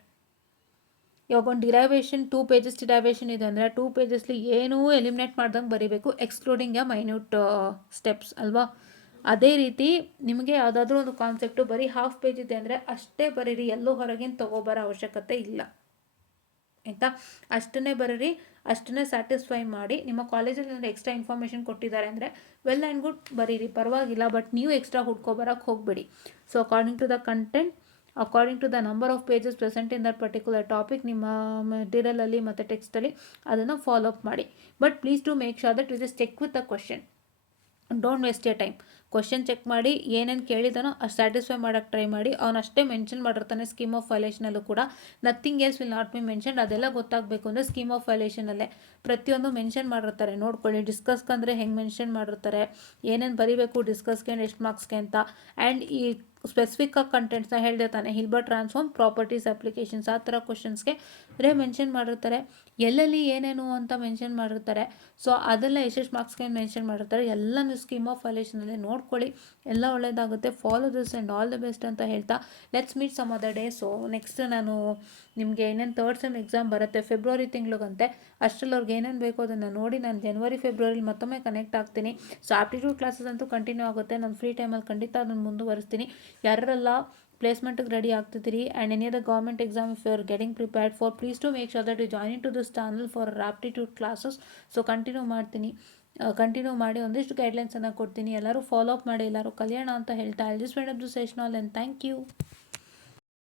ಇವಾಗ ಒಂದು ಡಿರೈವೇಷನ್ 2 ಪೇಜಸ್ ಡಿರೈವೇಷನ್ ಇದೆ ಅಂದರೆ 2 ಪೇಜಸ್ಲಿ ಏನೂ ಎಲಿಮಿನೇಟ್ ಮಾಡ್ದಂಗೆ ಬರೀಬೇಕು, ಎಕ್ಸ್ಕ್ಲೂಡಿಂಗ್ ಎ ಮೈನ್ಯೂಟ್ ಸ್ಟೆಪ್ಸ್ ಅಲ್ವಾ. ಅದೇ ರೀತಿ ನಿಮಗೆ ಯಾವುದಾದ್ರೂ ಒಂದು ಕಾನ್ಸೆಪ್ಟು ಬರೀ ಹಾಫ್ ಪೇಜ್ ಇದೆ ಅಂದರೆ ಅಷ್ಟೇ ಬರೀರಿ, ಎಲ್ಲೂ ಹೊರಗಿನ ತೊಗೊಬರೋ ಅವಶ್ಯಕತೆ ಇಲ್ಲ ಆಯಿತಾ. ಅಷ್ಟನ್ನೇ ಬರೀರಿ, ಅಷ್ಟನ್ನೇ ಸ್ಯಾಟಿಸ್ಫೈ ಮಾಡಿ. ನಿಮ್ಮ ಕಾಲೇಜಲ್ಲಿ ಏನಾದರೂ ಎಕ್ಸ್ಟ್ರಾ ಇನ್ಫಾರ್ಮೇಷನ್ ಕೊಟ್ಟಿದ್ದಾರೆ ಅಂದರೆ ವೆಲ್ ಆ್ಯಂಡ್ ಗುಡ್ ಬರೀರಿ, ಪರವಾಗಿಲ್ಲ. ಬಟ್ ನೀವು ಎಕ್ಸ್ಟ್ರಾ ಹುಡ್ಕೊಬರೋಕ್ಕೆ ಹೋಗಬೇಡಿ. So according to the content, according to the number of pages present in that particular topic, ನಿಮ್ಮ ಮೆಟೀರಿಯಲಲ್ಲಿ ಮತ್ತು ಟೆಕ್ಸ್ಟಲ್ಲಿ ಅದನ್ನು ಫಾಲೋ ಅಪ್ ಮಾಡಿ. But please to make sure that you just check with the question. Don't waste your time. Question check ಮಾಡಿ, ಏನೇನು ಕೇಳಿದಾನೋ ಅಷ್ಟು ಸ್ಯಾಟಿಸ್ಫೈ ಮಾಡೋಕ್ಕೆ ಟ್ರೈ ಮಾಡಿ. ಅವನಷ್ಟೇ ಮೆನ್ಷನ್ ಮಾಡಿರ್ತಾನೆ ಸ್ಕೀಮ್ ಆಫ್ ವೈಲೇಷನಲ್ಲೂ ಕೂಡ, nothing else will not be mention. ಅದೆಲ್ಲ ಗೊತ್ತಾಗಬೇಕು ಅಂದರೆ ಸ್ಕೀಮ್ ಆಫ್ ವೈಲೇಷನಲ್ಲೇ ಪ್ರತಿಯೊಂದು ಮೆನ್ಷನ್ ಮಾಡಿರ್ತಾರೆ, ನೋಡ್ಕೊಳ್ಳಿ. ಡಿಸ್ಕಸ್ಗೆ ಅಂದರೆ ಹೆಂಗೆ ಮೆನ್ಷನ್ ಮಾಡಿರ್ತಾರೆ, ಏನೇನು ಬರೀಬೇಕು ಡಿಸ್ಕಸ್ಗೆ, ಎಷ್ಟು ಮಾರ್ಕ್ಸ್ಗೆ ಅಂತ. ಆ್ಯಂಡ್ ಈ ಸ್ಪೆಸಿಫಿಕ್ ಆಗಿ ಕಂಟೆಂಟ್ಸ್ನ ಹೇಳಿದೆ ತಾನೆ, ಹಿಲ್ಬರ್ಟ್ ಟ್ರಾನ್ಸ್ಫಾರ್ಮ್, ಪ್ರಾಪರ್ಟೀಸ್, ಅಪ್ಲಿಕೇಶನ್ಸ್, ಆ ಥರ ಕ್ವಶನ್ಸ್ಗೆ ಬರೀ ಮೆನ್ಷನ್ ಮಾಡಿರ್ತಾರೆ. ಎಲ್ಲೆಲ್ಲಿ ಏನೇನು ಅಂತ ಮೆನ್ಷನ್ ಮಾಡಿರ್ತಾರೆ. ಸೊ ಅದೆಲ್ಲ ಎಷ್ಟೆಷ್ಟು ಮಾರ್ಕ್ಸ್ಗೆ ಮೆನ್ಷನ್ ಮಾಡಿರ್ತಾರೆ ಎಲ್ಲ ನೀವು ಸ್ಕೀಮ್ ಆಫ್ ವೈಲೇಷನಲ್ಲಿ ನೋಡ್ಕೊಳ್ಳಿ. ಎಲ್ಲ ಒಳ್ಳೆಯದಾಗುತ್ತೆ. Follow this and all the best ಅಂತ ಹೇಳ್ತಾ let's meet some other day. So next ನಾನು ನಿಮಗೆ ಏನೇನು 3rd ಸೆಮ್ ಎಕ್ಸಾಮ್ ಬರುತ್ತೆ ಫೆಬ್ರವರಿ ತಿಂಗಳಿಗಂತೆ, ಅಷ್ಟರಲ್ಲಿ ಅವ್ರಿಗೆ ಏನೇನು ಬೇಕೋ ಅದನ್ನು ನೋಡಿ ನಾನು ಜನವರಿ ಫೆಬ್ರವರಿಲಿ ಮತ್ತೊಮ್ಮೆ ಕನೆಕ್ಟ್ ಆಗ್ತೀನಿ. ಸೊ ಆಪ್ಟಿಟ್ಯೂಡ್ ಕ್ಲಾಸಸ್ ಅಂತೂ ಕಂಟಿನ್ಯೂ ಆಗುತ್ತೆ. ನಾನು ಫ್ರೀ ಟೈಮಲ್ಲಿ ಖಂಡಿತ ಅದನ್ನು ಮುಂದುವರಿಸ್ತೀನಿ. ಯಾರೆಲ್ಲ ಪ್ಲೇಸ್ಮೆಂಟ್ಗೆ ರೆಡಿ ಆಗ್ತಿದ್ದೀರಿ and any other government exam if you are getting prepared for, please to make sure that you join to this channel for aptitude classes. So continue ಮಾಡಿ ಒಂದಿಷ್ಟು ಗೈಡ್ಲೈನ್ಸನ್ನು ಕೊಡ್ತೀನಿ. ಎಲ್ಲರೂ ಫಾಲೋ ಅಪ್ ಮಾಡಿ, ಎಲ್ಲರೂ ಕಲಿಯೋಣ ಅಂತ ಹೇಳ್ತಾ I just wind up this session all and thank you.